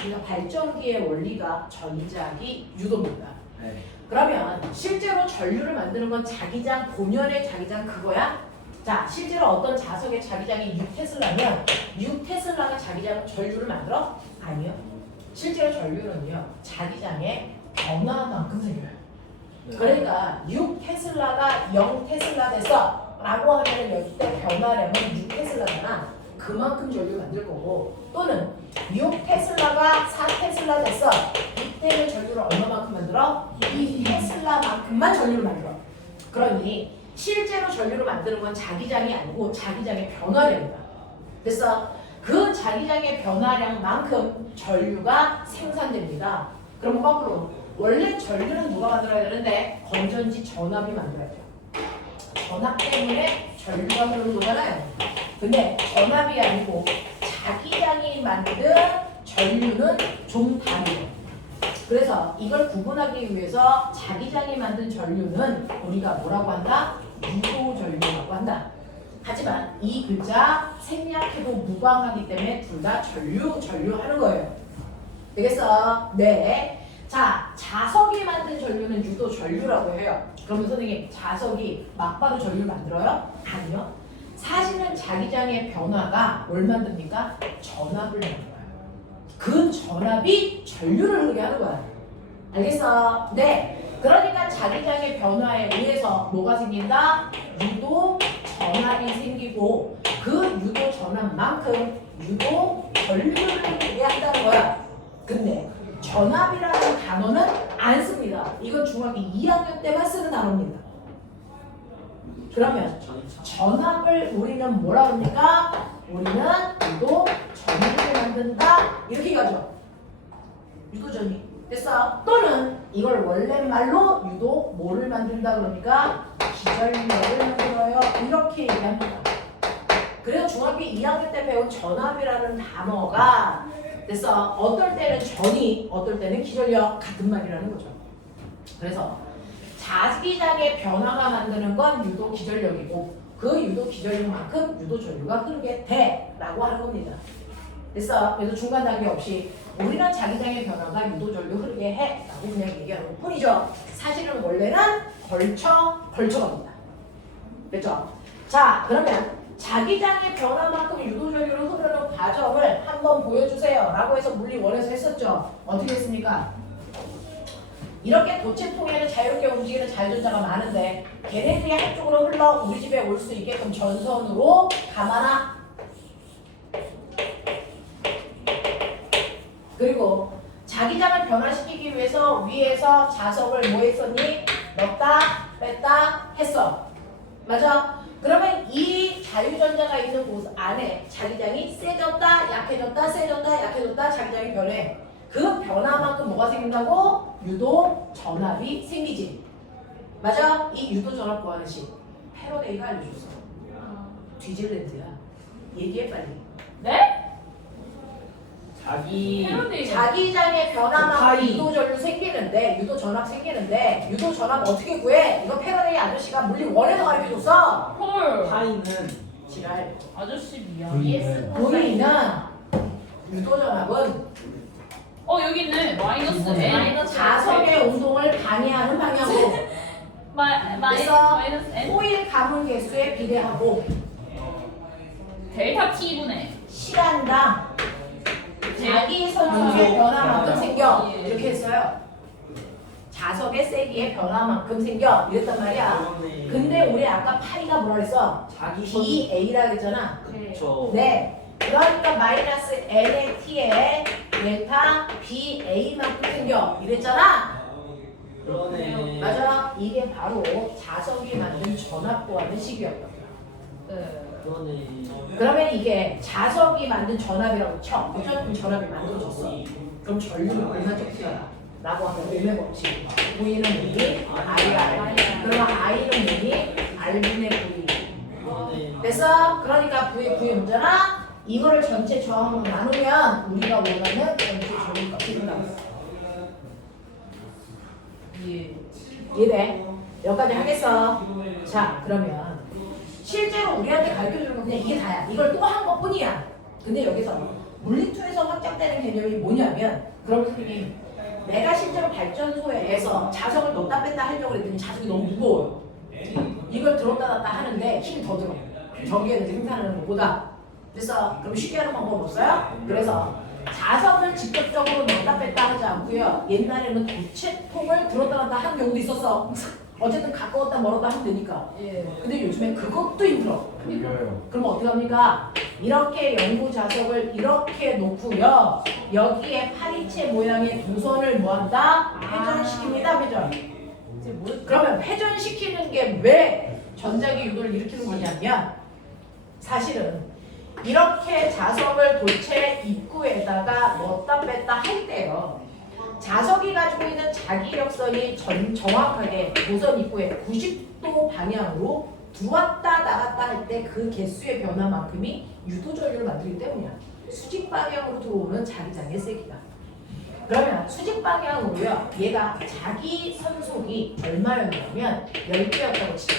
그래서 발전기의 원리가 전자기 유도입니다. 네. 그러면 실제로 전류를 만드는 건 자기장, 본연의 자기장 그거야? 자, 실제로 어떤 자석의 자기장이 6테슬라면 6테슬라가 자기장 전류를 만들어? 아니요. 실제로 전류는요. 자기장의 변화만큼 생겨요. 네. 그러니까 6테슬라가 0테슬라 됐어 라고 하면 이때 변화량은 6테슬라잖아. 그만큼 전류를 만들 거고 또는 6테슬라가 4테슬라 됐어. 이때는 전류를 얼마만큼 만들어? 2테슬라만큼만 전류를 만들어. 그러니 실제로 전류를 만드는 건 자기장이 아니고 자기장의 변화량이다. 그래서 그 자기장의 변화량만큼 전류가 생산됩니다. 그럼 거꾸로 원래 전류는 누가 만들어야 되는데 건전지 전압이 만들어야 돼요. 전압 때문에 전류가 흐르는 거잖아요. 근데 전압이 아니고 자기장이 만든 전류는 좀 다르죠. 그래서 이걸 구분하기 위해서 자기장이 만든 전류는 우리가 뭐라고 한다? 유도전류라고 한다. 하지만 이 글자 생략해도 무방하기 때문에 둘 다 전류 하는 거예요. 되겠어? 네. 자, 자석이 만든 전류는 유도 전류라고 해요. 그러면 선생님, 자석이 막바로 전류를 만들어요? 아니요. 사실은 자기장의 변화가 뭘 만듭니까? 전압을 만들어요. 그 전압이 전류를 흐르게 하는 거야. 알겠어? 네. 그러니까 자기장의 변화에 의해서 뭐가 생긴다? 유도 전압이 생기고 그 유도 전압만큼 유도 전류를 흐르게 한다는 거야. 근데 전압이라는 단어는 안 씁니다. 이건 중학교 2학년 때만 쓰는 단어입니다. 그러면 전압을 우리는 뭐라 합니까? 우리는 유도 전류를 만든다. 이렇게 가죠. 유도 전류. 됐어? 또는 이걸 원래 말로 유도 뭐를 만든다 그러니까 기전력을 만들어요. 이렇게 얘기합니다. 그래서 중학교 2학년 때 배운 전압이라는 단어가 됐어? 어떨 때는 전이, 어떨 때는 기전력 같은 말이라는 거죠. 그래서 자기장의 변화가 만드는 건 유도 기전력이고 그 유도 기전력만큼 유도 전류가 흐르게 돼 라고 하는 겁니다. 됐어? 그래서 중간 단계 없이 우리는 자기장의 변화가 유도 전류 흐르게 해 라고 그냥 얘기하는 것 뿐이죠. 사실은 원래는 걸쳐갑니다. 됐죠? 자, 그러면 자기장의 변화만큼 유도 전류를 흐르는 과정을 한번 보여주세요 라고 해서 물리원에서 했었죠. 어떻게 했습니까? 이렇게 도체통에는 자유롭게 움직이는 자유전자가 많은데 걔네들이 한쪽으로 흘러 우리 집에 올 수 있게끔 전선으로 감아놔. 그리고 자기장을 변화시키기 위해서 위에서 자석을 뭐 했었니? 넣었다 뺐다 했어. 맞아? 그러면 이 자유전자가 있는 곳 안에 자기장이 세졌다 약해졌다 세졌다 약해졌다 자기장이 변해. 그 변화만큼 뭐가 생긴다고? 유도 전압이 생기지. 맞아? 이 유도 전압 구하는 식 패러데이가 알려줬어. 뒤질랜드야. 얘기해 빨리. 네? 자기 자기장의 변화만큼 파이. 유도 전류 생기는데 유도 전압 생기는데 유도 전압 어떻게 구해? 이거 패러데이 아저씨가 물리 원에서 가르쳐줬어. 헐. 파이는 지랄. 아저씨 미안. V는 V는 유도 전압은 여기 있네. 마이너스 N. 마이너스 자석의 운동을 방해하는 방향으로 그래서 마이너스 N. 호일 가물 개수에 비례하고 델타 T분의 시간당 자기 선수의 변화만큼 생겨. 이렇게 했어요. 자석의 세기의 변화만큼 생겨. 이랬단 말이야. 근데 우리 아까 파이가 뭐라 그랬어? 자기 BA라 그랬잖아. 그렇죠. 네. 그러니까 마이너스 N의 T에 델타 BA만큼 생겨. 이랬잖아. 그러네. 맞아. 이게 바로 자석이 만든 전압 구하는 식이었다. 그러네. 그러면 이게 자석이 만든 전압이라고 쳐. 무조건 전압이 만들어졌어. 그럼 전류는 얼마큼 필요하다? 라고 하면 오메 법칙. V는 뭐니? IR. 그러면 I는 뭐니? R분의 V. 그러네. 됐어? 그러니까 V의 문제나 이거를 전체 저항으로 나누면 우리가 원하는 전체 전류값이 나왔어. 이해돼? 여기까지 하겠어. 자, 그러면 실제로 우리한테 가르쳐주는 건 그냥 이게 다야. 이걸 또 한 것뿐이야. 근데 여기서 물리투에서 확장되는 개념이 뭐냐면 그럼 선생님 내가 실제로 발전소에서 자석을 넣었다 뺐다 하려고 했더니 자석이 너무 무거워요. 이걸 들었다 놨다 하는데 힘이 더 들어. 전기에는 생산하는 것보다. 그래서 그럼 쉽게 하는 방법 없어요? 그래서 자석을 직접적으로 넣었다 뺐다 하지 않고요. 옛날에는 도체통을 들었다 놨다 하는 경우도 있었어. 어쨌든 가까웠다 멀었다 하면 되니까. 근데 요즘엔 그것도 힘들어. 돌려요. 그럼 어떻게 합니까? 이렇게 연구 자석을 이렇게 놓고요. 여기에 파리채 모양의 도선을 뭐한다? 회전시킵니다. 회전. 그러면 회전시키는 게 왜 전자기 유도를 일으키는 거냐면 사실은 이렇게 자석을 도체 입구에다가 넣었다 뺐다 할 때요. 자석이 가지고 있는 자기력선이 정확하게 도선 입구에 90도 방향으로 들어왔다 나갔다 할 때 그 개수의 변화만큼이 유도 전류를 만들기 때문이야. 수직 방향으로 들어오는 자기장의 세기가. 그러면 수직 방향으로요. 얘가 자기 선속이 얼마였냐면 10개였다고 치죠.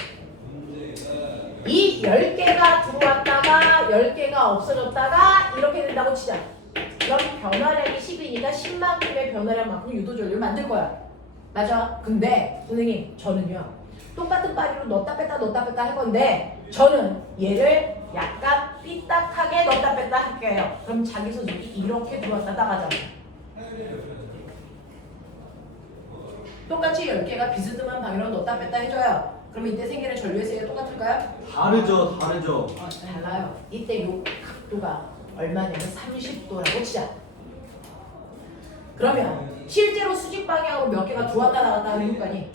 이 10개가 들어왔다가 10개가 없어졌다가 이렇게 된다고 치자. 그럼 변화량이 10이니까 10만큼의 변화량만큼 유도전류를 만들 거야. 맞아. 근데 선생님 저는요 똑같은 파리로 넣었다 뺐다 할 건데 저는 얘를 약간 삐딱하게 넣었다 뺐다 할게요. 그럼 자기 소속이 이렇게 들어왔다 나가잖아. 똑같이 10개가 비스듬한 방향으로 넣었다 뺐다 해줘요. 그럼 이때 생기는 전류의 세기가 똑같을까요? 다르죠. 달라요. 이때 요 각도가 얼마냐면 30도라고 치자. 그러면 실제로 수직 방향으로 몇 개가 들어왔다 나갔다 하는 효과니?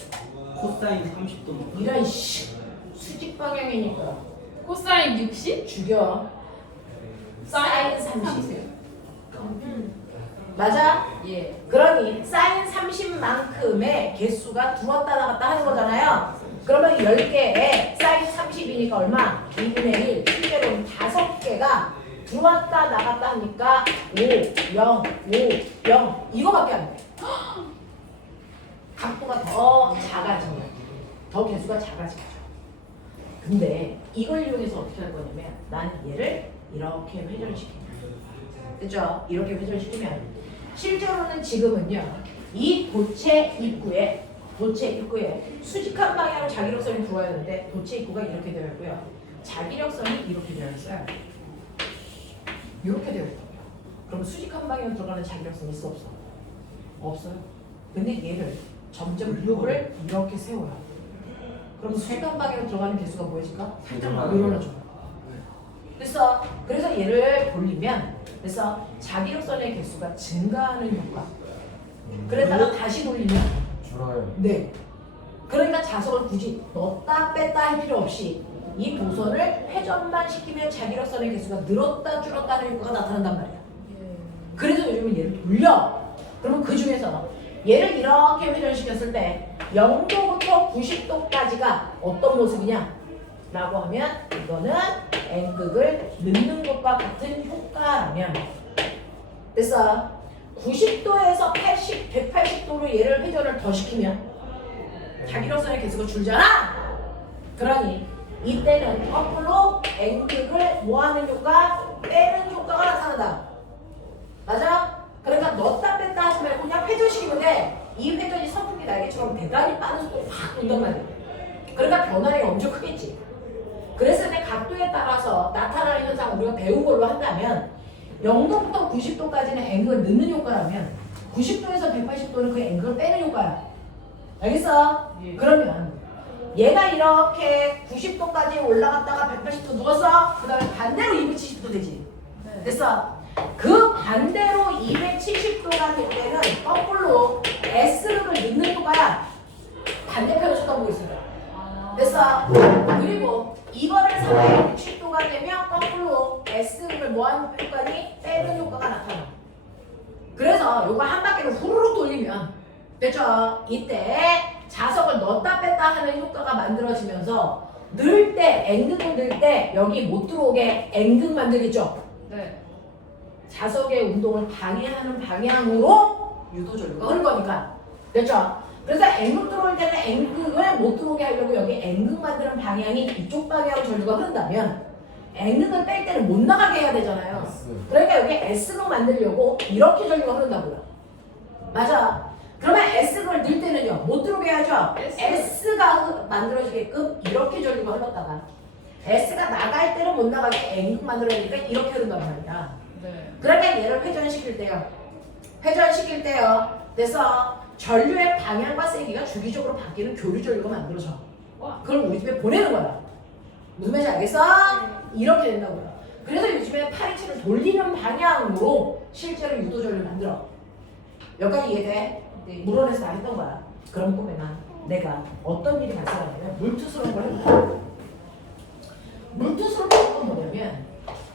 코사인 30도. 이런 수직 방향이니까 코사인 60? 죽여. 사인 30. 맞아? 예. 그러니 사인 30만큼의 개수가 들어왔다 나갔다 하는 거잖아요. 그러면 10개에 사인 30이니까 얼마? 2분의 1. 실제로는 5개가 들어왔다 나갔다 하니까 5, 0, 5, 0 이거밖에 안 돼. 각도가 더 작아지면 더 개수가 작아지죠. 근데 이걸 이용해서 어떻게 할 거냐면 나는 얘를 이렇게 회전시킵니다. 그죠? 이렇게 회전시키면 실제로는 지금은요 이 도체 입구에 수직한 방향으로 자기력선이 들어와야 하는데 도체 입구가 이렇게 되어 있고요. 자기력선이 이렇게 되어 있어요. 이렇게 되어 있다고요. 그럼 수직한 방향으로 들어가는 자기력선이 있어 없어? 없어요. 근데 얘를 점점 이거를 이렇게 세워요. 그럼 수직한 방향으로 들어가는 개수가 뭐해질까? 살짝 늘어나죠. 그래서 얘를 돌리면 그래서 자기력선의 개수가 증가하는 효과. 그랬다가 다시 돌리면 줄어요. 네. 그러니까 자석을 굳이 넣었다 뺐다 할 필요 없이 이 도선을 회전만 시키면 자기력선의 개수가 늘었다 줄었다 하는 효과가 나타난단 말이야. 그래서 요즘은 얘를 돌려. 그러면 그 중에서 얘를 이렇게 회전시켰을 때 0도부터 90도까지가 어떤 모습이냐? 라고 하면 이거는 N극을 넣는 것과 같은 효과라면 그래서 90도에서 180도로 얘를 회전을 더 시키면 자기력선의 개수가 줄잖아. 그러니 이때는 거꾸로 N극을 뭐하는 효과? 빼는 효과가 나타난다. 맞아? 그러니까 넣었다 뺐다 하지 말고 그냥 회전시키면 돼. 이 회전이 선풍기 날개처럼 대단히 빠른 속도로 확 돈단 말이야. 그러니까 변화량이 엄청 크겠지. 그래서 내 각도에 따라서 나타나는 현상 우리가 배운 걸로 한다면 0도부터 90도까지는 N극을 넣는 효과라면 90도에서 180도는 그 N극을 빼는 효과야. 알겠어? 예. 그러면 얘가 이렇게 90도까지 올라갔다가 180도 누웠어. 그 다음에 반대로 270도 되지. 네. 됐어? 그 반대로 270도가 될 때는 거꾸로 S극을 넣는 효과야. 반대편을 쳐다보고 있습니다. 됐어? 그리고 이거를 360도가 되면 거꾸로 S극을 뭐하는 효과니? 빼는 효과가 나타나. 그래서 요거 한 바퀴를 후루룩 돌리면 됐죠? 이때 자석을 넣었다 뺐다 하는 효과가 만들어지면서 넣을 때 N극을 넣을 때 여기 못 들어오게 N극 만들겠죠? 네. 자석의 운동을 방해하는 방향으로 유도전류가 흐른 거니까. 됐죠? 그래서 N극 들어올 때는 N극을 못 들어오게 하려고 여기 N극 만드는 방향이 이쪽 방향으로 전류가 흐른다면 N극을 뺄 때는 못 나가게 해야 되잖아요. 그러니까 여기 S극 만들려고 이렇게 전류가 흐른다고요. 맞아. 그러면 S극을 넣을 때는요 못 들어오게 하죠. S가 만들어지게끔 이렇게 전류가 흘렀다가 S가 나갈 때는 못 나가게 N극 만들어지니까 이렇게 흐른단 말이야. 네. 그러니까 얘를 회전시킬 때요. 그래서 전류의 방향과 세기가 주기적으로 바뀌는 교류 전류가 만들어져. 그걸 우리 집에 보내는 거야. 무슨 말인지 알겠어? 이렇게 된다고요. 그래서 요즘에 파리채를 돌리는 방향으로 실제로 유도 전류를 만들어. 여기까지 이해돼? 네. 물어내서 다 했던 거야. 그럼 꼬매만 내가 어떤 일이 발생하냐면 물투스러운 걸 해볼게. 물투스러운 건 뭐냐면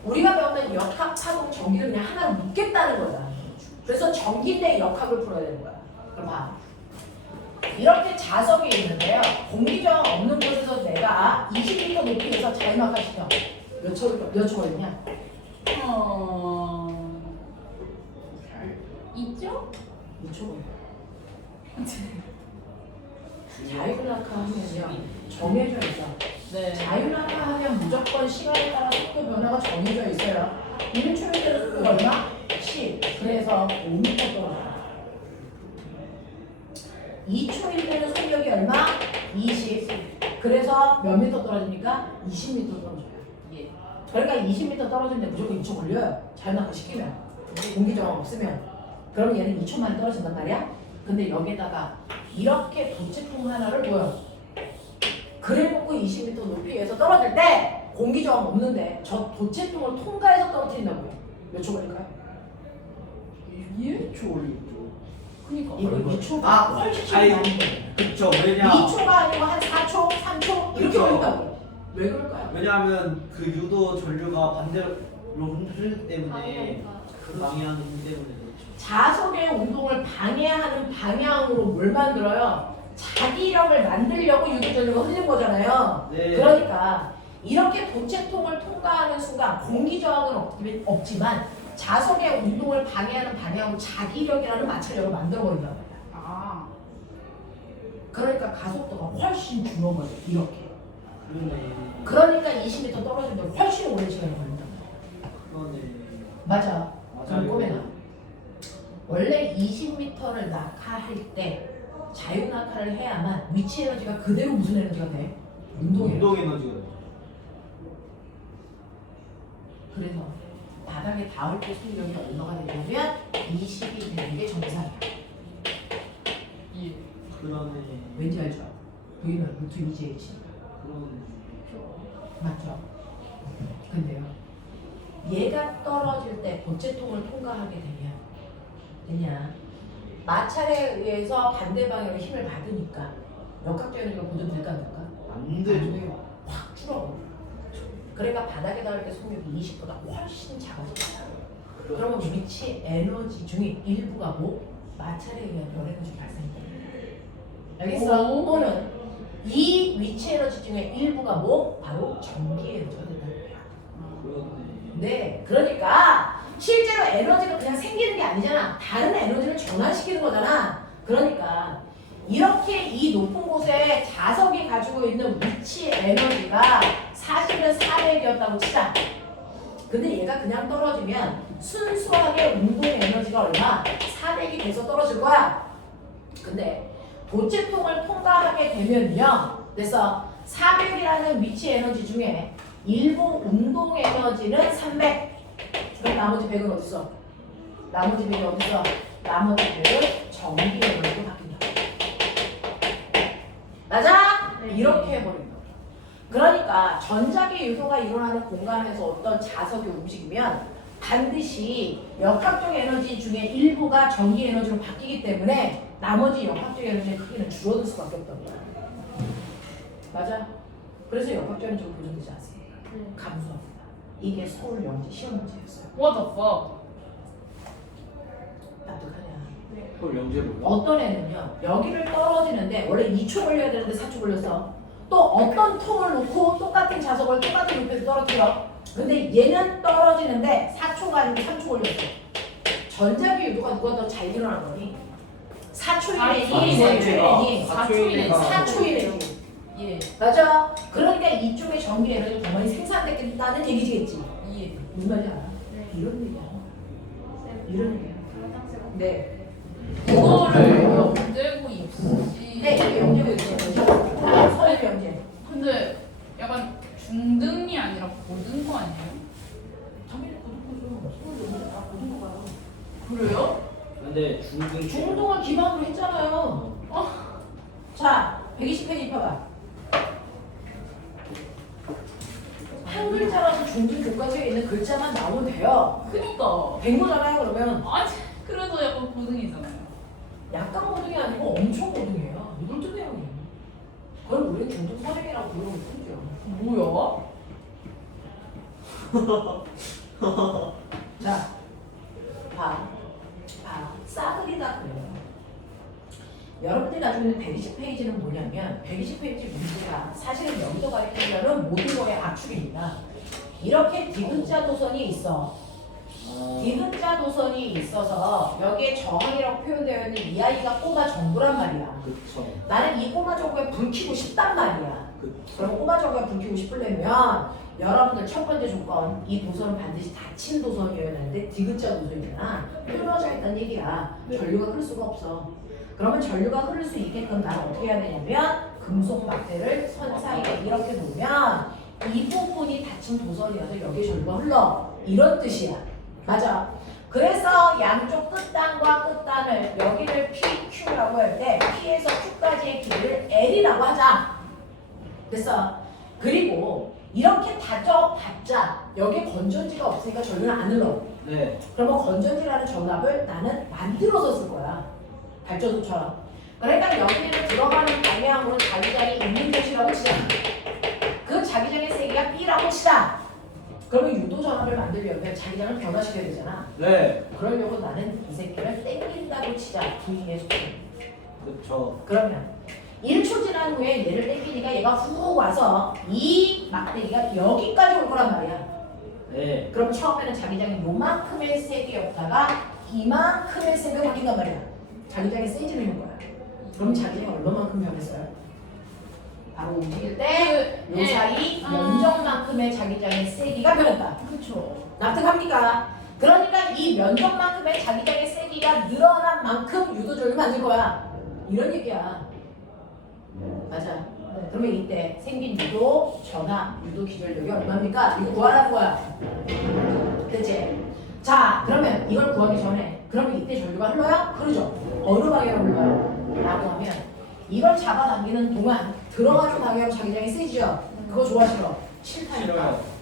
우리가 배웠던 역학, 파동, 전기를 그냥 하나로 묶겠다는 거야. 그래서 전기 대 역학을 풀어야 되는 거야. 그럼 봐. 이렇게 자석이 있는데요. 공기저항 없는 곳에서 내가 20m 높이에서 자유낙하 시켜. 몇 초 걸리냐? 있죠? 2초 걸려. 자유낙하 하면요. 정해져 있어. 네. 자유낙하 하면 무조건 시간에 따라 속도 변화가 정해져 있어요. 1초에 따라 속도가 얼마? 10. 그래서 5m 떨어져요. 2초일 때는 속력이 얼마? 20. 그래서 몇 미터 떨어집니까? 20m 떨어져요. 예. 그러니까 20m 떨어지는데 무조건 2초 걸려요. 자연낙하 시키면. 공기 저항 없으면. 그럼 얘는 2초 만에 떨어진단 말이야? 근데 여기다가 이렇게 도체통 하나를 보여. 그래놓고 20m 높이에서 떨어질 때 공기 저항 없는데 저 도체통을 통과해서 떨어뜨린다고요. 몇 초 걸릴까요? 2초 걸리죠. 그니까. 이거 2초가 훨씬 아니, 많이 걸려요. 그쵸. 왜냐? 2초가 아니고 한 4초, 3초 이렇게 그쵸. 걸린다고요. 왜 그럴까요? 왜냐하면 그 유도 전류가 반대로 흐르기 때문에 방해하는 힘 때문에 그렇죠. 자석의 운동을 방해하는 방향으로 뭘 만들어요? 자기력을 만들려고 유도전류가 흐르는 거잖아요. 네. 그러니까 이렇게 도체통을 통과하는 순간 공기 저항은 없지만 자석의 운동을 방해하는 방향으로 자기력이라는 마찰력을 만들어버린단 말이야. 아. 그러니까 가속도가 훨씬 줄어버려. 이렇게. 그러네. 그러니까 20m 떨어지면 훨씬 오랜 시간이 걸린단 말이야. 그러네. 맞아. 맞아요. 꼬매나. 원래 20m를 낙하할 때 자유낙하를 해야만 위치 에너지가 그대로 무슨 에너지가 돼? 운동 에너지. 운동 에너지가. 그래서 바닥에 닿을 때 속력이 얼마가 되냐면 20이 되는 게 정상이야. 예. 그러네. 왠지 알죠? V는 루트 2JH니까. 그러네. 맞죠? 근데요. 얘가 떨어질 때 도체통을 통과하게 되냐 마찰에 의해서 반대 방향으로 힘을 받으니까 역학적 에너지가 보존될까 안 될까? 안 되죠. 돼요. 확 줄어버려. 그러니까 바닥에 닿을 때 속력이 20보다 훨씬 작아진다. 그러면 위치 에너지 중에 일부가 뭐? 마찰에 의한 열 에너지 발생이다. 알겠어? 오. 또는 이 위치 에너지 중에 일부가 뭐? 바로 전기 에너지가 된다는 거야. 그러네. 네, 그러니까 실제로 에너지가 그냥 생기는 게 아니잖아. 다른 에너지를 전환시키는 거잖아. 그러니까 이렇게 이 높은 곳에 자석이 가지고 있는 위치 에너지가 사실은 400이었다고 치자. 근데 얘가 그냥 떨어지면 순수하게 운동 에너지가 얼마? 400이 돼서 떨어질 거야. 근데 도체통을 통과하게 되면요. 그래서 400이라는 위치 에너지 중에 일부 운동 에너지는 300. 그럼 나머지 100은 어딨어? 나머지 100이 어딨어? 나머지 100은 전기 에너지로 바뀐다. 맞아? 네. 이렇게 해버린다. 그러니까 전자기 유도가 일어나는 공간에서 어떤 자석이 움직이면 반드시 역학적 에너지 중에 일부가 전기 에너지로 바뀌기 때문에 나머지 역학적 에너지의 크기는 줄어들 수밖에 없다는 거야. 맞아? 그래서 역학적 에너지가 보존되지 않습니까? 네. 감소합니다. 이게 서울 영재 시험 문제였어요. What the fuck? 납득하냐? 네. 그걸 영재 몰라? 어떤 애는요, 여기를 떨어지는데 원래 2초 걸려야 되는데 4초 걸렸어. 또 어떤 통을 놓고 똑같은 자석을 똑같은 높이에서 떨어뜨려. 근데 얘는 떨어지는데 4초가 아니고 3초 걸렸어. 전자기 유도가 누가 더 잘 일어난 거니? 4초 아, 이내니? 4초 4초 4초 이내. 4초 이내지. 예. 맞아. 그러니까 이쪽에 전기 에너지가 더 많이 생산됐겠다는 얘기지겠지. 예. 무슨 말인지 알아? 네. 이런 얘기야. 쌤. 이런 얘기야. 화장실 네. 이거를 연대고 입시. 네, 이게 영재고 있어요. 서울 영재. 근데 약간 중등이 아니라 고등거 아니에요? 당연히 고등부죠. 서울 영재 다 고등부가요. 그래요? 근데 중등 중동을 기반으로 했잖아요. 자, 120페이지 입혀봐. 한 글자라도 중등 교과서에 있는 글자만 나오면 돼요. 그니까. 된 거잖아요, 그러면. 아니 그래도 약간 고등이잖아요. 약간 고등이 아니고 엄청 고등이에요. 무들뜬 내용이에요. 그걸 우리는 중등 선행이라고 부르는 거죠. 뭐야? 자, 봐. 싸그리다 그래요. 여러분들이 가지고 있는 120페이지는 뭐냐면 120페이지 문제가 사실은 여기서 가르치려는 모든 거의 압축입니다. 이렇게 디귿자 도선이 있어. 디귿자 도선이 있어서 여기에 정원이라고 표현되어 있는 이 아이가 꼬마 정부란 말이야. 그쵸. 나는 이 꼬마 정부에 불 켜고 싶단 말이야. 그쵸. 그럼 꼬마 정부에 불 켜고 싶으려면 여러분들 첫 번째 조건, 이 도선은 반드시 닫힌 도선이어야 되는데 디귿자 도선이잖아. 끊어져 있다는 얘기야. 네. 전류가 흐를 수가 없어. 그러면 전류가 흐를 수 있게끔 나는 어떻게 해야 되냐면 금속 막대를 선 사이에 이렇게 놓으면 이 부분이 닫힌 도선이어서 여기에 전류가 흘러. 이런 뜻이야. 맞아. 그래서 양쪽 끝단과 끝단을 여기를 PQ라고 할 때 P에서 Q까지의 길이를 L이라고 하자. 됐어. 그리고 이렇게 다져봤자 여기에 건전지가 없으니까 전류는 안 흘러. 네. 그러면 건전지라는 전압을 나는 만들어서 쓸 거야. 발전소처럼. 그러니까 여기를 들어가는 방향으로 자기장이 있는 곳이라고 치자. 그 자기장의 세기가 B라고 치자. 그러면 유도 전압을 만들려면 자기장을 변화시켜야 되잖아. 네. 그러려고 나는 이 새끼를 땡긴다고 치자. V의 속도. 그렇죠. 그러면 1초 지난 후에 얘를 땡기니까 얘가 훅 와서 이 막대기가 여기까지 올 거란 말이야. 네. 그럼 처음에는 자기장이 요만큼의 세기였다가 이만큼의 세기가 바뀐단 말이야. 자기장이 세지는 거야. 그럼 자기장이 얼마만큼 변했어요? 바로 움직일 때 요 사이 면적만큼의 자기장의 세기가 변했다. 그쵸. 납득합니까? 그러니까 이 면적만큼의 자기장의 세기가 늘어난 만큼 유도전을 만들 거야. 이런 얘기야. 맞아. 그러면 이때 생긴 유도 전압, 유도 기절력이 얼마입니까? 이거 구하라는 거야. 됐지? 자, 그러면 이걸 구하기 전에 그러면 이때 전류가 흘러요? 흐르죠. 어느 방향으로 흘러요? 라고 하면 이걸 잡아당기는 동안 들어가는 방향으로 자기장이 세지죠? 그거 좋아 싫어? 싫다니까. 싫어요.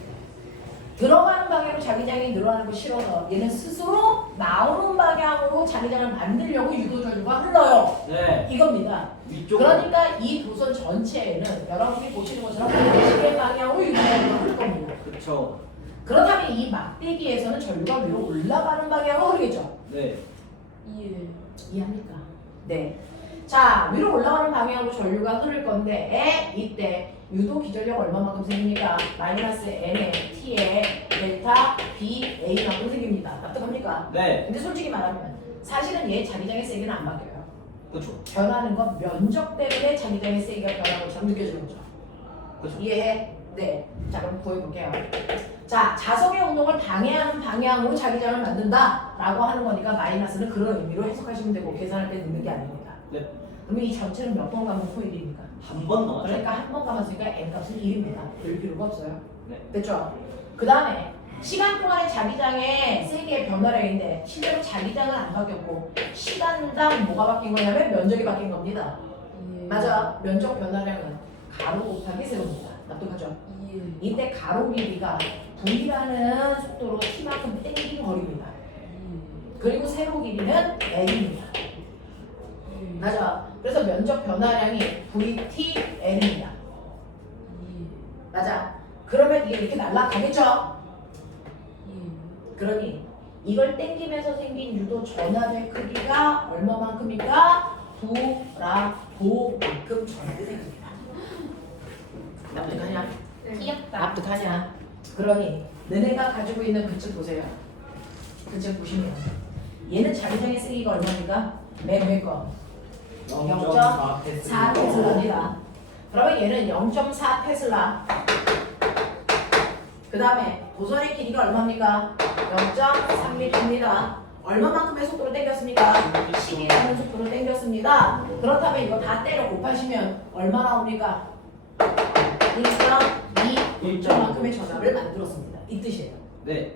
들어가는 방향으로 자기장이 늘어나는 거 싫어서 얘는 스스로 나오는 방향으로 자기장을 만들려고 유도전류가 흘러요. 네. 이겁니다. 위쪽. 그러니까 이 도선 전체에는 여러분이 보시는 것처럼 반대식의 방향으로 유도전류가 흐를 겁니다. 그렇죠. 그렇다면 이 막대기에서는 전류가 위로 올라가는 방향으로 흐르겠죠. 네. 이해합니까? 네. 자, 위로 올라가는 방향으로 전류가 흐를 건데 이때 유도 기절력 얼마만큼 생깁니까? 마이너스 n의 t의 델타 b a만큼 생깁니다. 납득합니까? 네. 근데 솔직히 말하면 사실은 얘 자기장의 세기는 안 바뀌어요. 그렇죠. 변하는 건 면적 때문에 자기장의 세기가 변하는 것처럼 느껴지는 거죠. 그렇죠. 이해해? 네. 자, 그럼 구해볼게요. 자, 자석의 운동을 방해하는 방향으로 자기장을 만든다 라고 하는 거니까 마이너스는 그런 의미로 해석하시면 되고 계산할 때 넣는 게 아닙니다. 네. 그러면 이 전체는 몇 번 가면 소일입니까? 한 번 나왔죠. 그러니까 한 번 감았으니까 n 값은 1입니다. 별 필요가 없어요. 네. 됐죠? 그 다음에 시간 동안의 자기장의 세기의 변화량인데 실제로 자기장은 안 바뀌었고 시간당 뭐가 바뀐 거냐면 면적이 바뀐 겁니다. 맞아. 면적 변화량은 가로 곱하기 세로입니다. 납득하죠? 이때 가로 길이가 V라는 속도로 t만큼 땡긴 거리입니다. 그리고 세로 길이는 L입니다. 맞아. 그래서 면적 변화량이 VT L입니다. 맞아. 그러면 이게 이렇게 날아가겠죠? 그러니 이걸 땡기면서 생긴 유도 전압의 크기가 얼마만큼입니까? 도라도만큼 전압이 생깁니다. 납득하냐? 귀엽다. 납득하냐? 그러니 너네가 가지고 있는 그 책 보세요. 그 책 보시면 얘는 자기장의 세기가 얼마입니까? 맨 거. 0.4 테슬라입니다. 그러면 얘는 0.4 테슬라. 그 다음에 도선의 길이가 얼마입니까? 0.3m입니다. 얼마만큼의 속도로 당겼습니까? 10이라는 속도로 당겼습니다. 그렇다면 이거 다 때려 곱하시면 얼마 나옵니까? 1.2만큼의 전압을 만들었습니다. 이 뜻이에요. 네.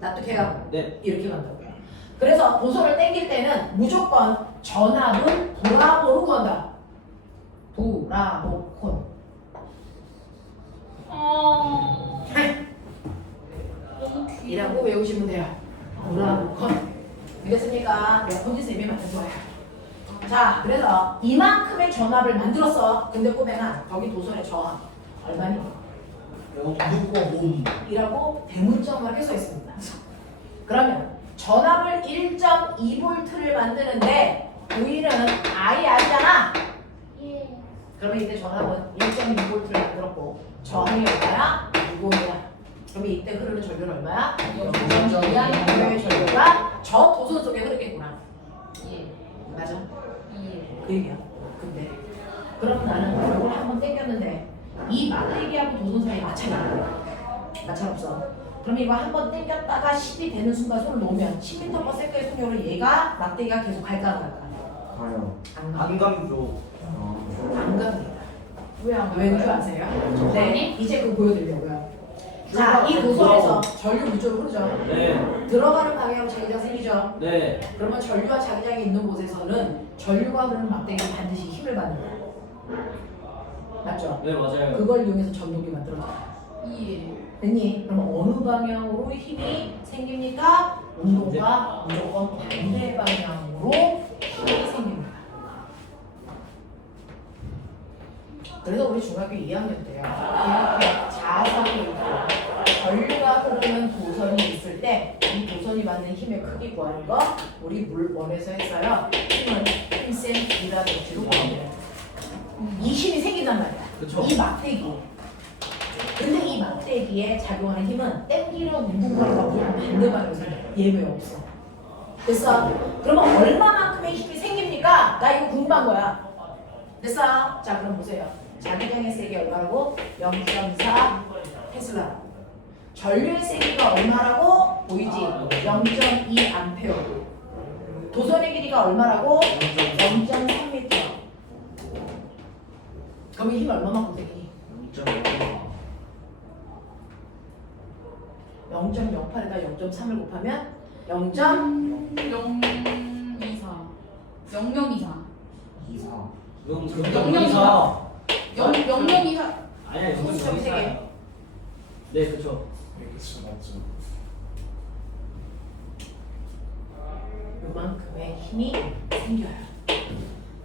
납득해요? 네. 이렇게 만들어요. 그래서 도선을 당길 때는 무조건 전압은 도라보로 건다. 도라보콘. 너무 귀여워. 이라고 외우시면 돼요. 도라보콘. 알겠습니까? 몇 번째 셈이 맞는 거예요. 자, 그래서 이만큼의 전압을 만들었어. 근데 꼬맹아, 거기 도선의 저항 얼마니? 6.5. 이라고 대문짝하게 써 있습니다. 그러면 전압을 1.2V를 만드는데 V는 IR잖아. 예. 그러면 이때 전압은 1.2V를 만들었고 저항이 얼마야? 6V야. 그러면 이때 흐르는 전류는 얼마야? 0.2V의 전류가 저 도선 속에 흐르겠구나. 맞아? 그 얘기야. 근데 그럼 나는 이걸 한번 당겼는데 이 막대기하고 도선 사이 마찰이 마찰 없어. 그럼 이거 한번 당겼다가 10이 되는 순간 손을 놓으면 10m/s의 속력으로 얘가 막대기가 계속 갈까 안 갈까? 가요. 안 가. 안 감죠. 안 갑니다. 왜안 왠 줄 아세요? 네, 이제 그거 보여드리려고요. 자, 이 어. 도선에서 전류 위쪽으로 흐르죠. 네. 들어가는 방향으로 자기장 생기죠. 네. 그러면 전류와 자기장이 있는 곳에서는 전류가 흐르는 막대기는 반드시 힘을 받는 거예요. 맞죠? 네, 맞아요. 그걸 이용해서 전동기 만들어져요. 이해해요. 됐니? 그럼 어느 방향으로 힘이 생깁니까? 운동과 무조건 반대 방향으로 힘이 생깁니다. 그래서 우리 중학교 2학년 때요. 이렇게 자석이 있고 전류가 흐르는 도선이 있을 때 이 도선이 받는 힘의 크기 구하는 거 우리 물원에서 했어요. 힘은 힘센 비라도치로 구합니다. 이 힘이 생긴단 말이야. 그쵸. 이 막대기. 근데 이 막대기에 작용하는 힘은 땡기는 운동과는 무조건 반대 방향으로 생겨. 예외 없어. 됐어? 그러면 얼마만큼의 힘이 생깁니까? 나 이거 궁금한 거야. 됐어? 자 그럼 보세요. 자기장의 세기 얼마라고? 0.4 테슬라. 전류의 세기가 얼마라고? 보이지? 0.2 암페어. 도선의 길이가 얼마라고? 0.3m. 그럼 이 힘 얼마만큼 생기니? 0.08에다 0.3을 곱하면 0.024. 0024. 2, 4. 영영이사. 0024. 아니야, 수점 세 개. 네, 그렇죠. 네, 그쵸, 맞죠. 요만큼의 힘이 생겨요.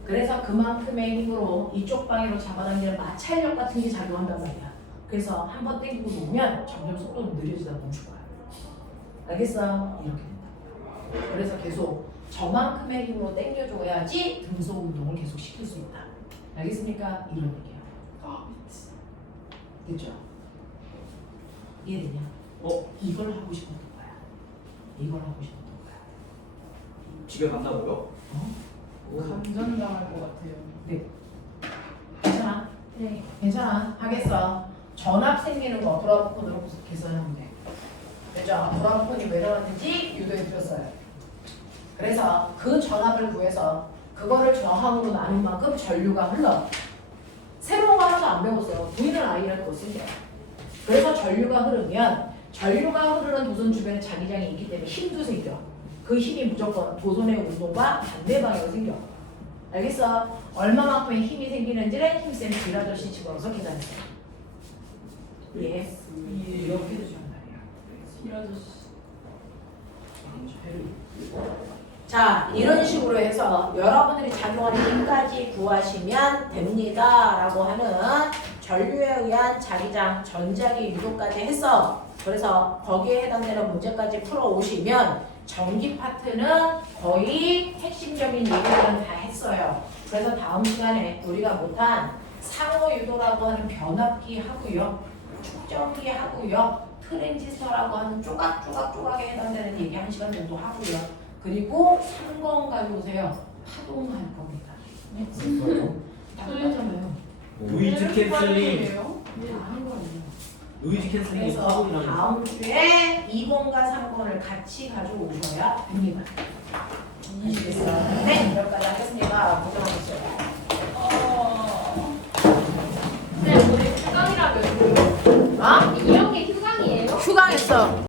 그래서 그만큼의 힘으로 이쪽 방향으로 잡아당기는 마찰력 같은 게 작용한단 말이야. 그래서 한번 당기고 놓으면 점점 속도는 느려지다 멈출 거야. 알겠어? 이렇게 된다. 그래서 계속 저만큼의 힘으로 당겨줘야지 등속 운동을 계속 시킬 수 있다. 알겠습니까? 이런 얘기야. 됐죠? 이해되냐? 이걸 하고 싶었던 거야. 이걸 하고 싶었던 거야. 집에 간다고요? 감전당할 것 같아요. 네. 괜찮아? 네. 괜찮아. 하겠어. 전압 생기는 거 브라운콘으로 계산하면 돼. 됐죠? 브라운콘이 왜 나왔는지 유도해 드렸어요. 그래서 그 전압을 구해서 그거를 저항으로 나눈 만큼 전류가 흘러. 새로운 거 하나도 안 배웠어요. 보이는 아이라는 거 쓴 게. 그래서 전류가 흐르면 전류가 흐르는 도선 주변에 자기장이 있기 때문에 힘도 생겨. 그 힘이 무조건 도선의 운동과 반대 방향으로 생겨. 알겠어? 얼마만큼의 힘이 생기는지를 힘센 비라저씨 집어넣어서 계산했어요. 예. 이렇게 되죠 말이야. 이라저씨. 자, 이런 식으로 해서 여러분들이 작용하는 힘까지 구하시면 됩니다. 라고 하는 전류에 의한 자기장, 전자기 유도까지 했어. 그래서 거기에 해당되는 문제까지 풀어오시면 전기 파트는 거의 핵심적인 얘기들은 다 했어요. 그래서 다음 시간에 우리가 못한 상호 유도라고 하는 변압기 하고요. 축전기 하고요. 트랜지스터라고 하는 조각조각조각에 해당되는 얘기 1시간 정도 하고요. 그리고 상권 가져오세요. 파동할 겁니다. 다 끝났잖아요. 노이즈 캔슬링. 캔슬링이에요? 다 한 거예요. 노이즈 캔슬링이 그래서 파동이라는 거. 다음 주에 2번과 3번을 같이 가져오셔야 됩니다.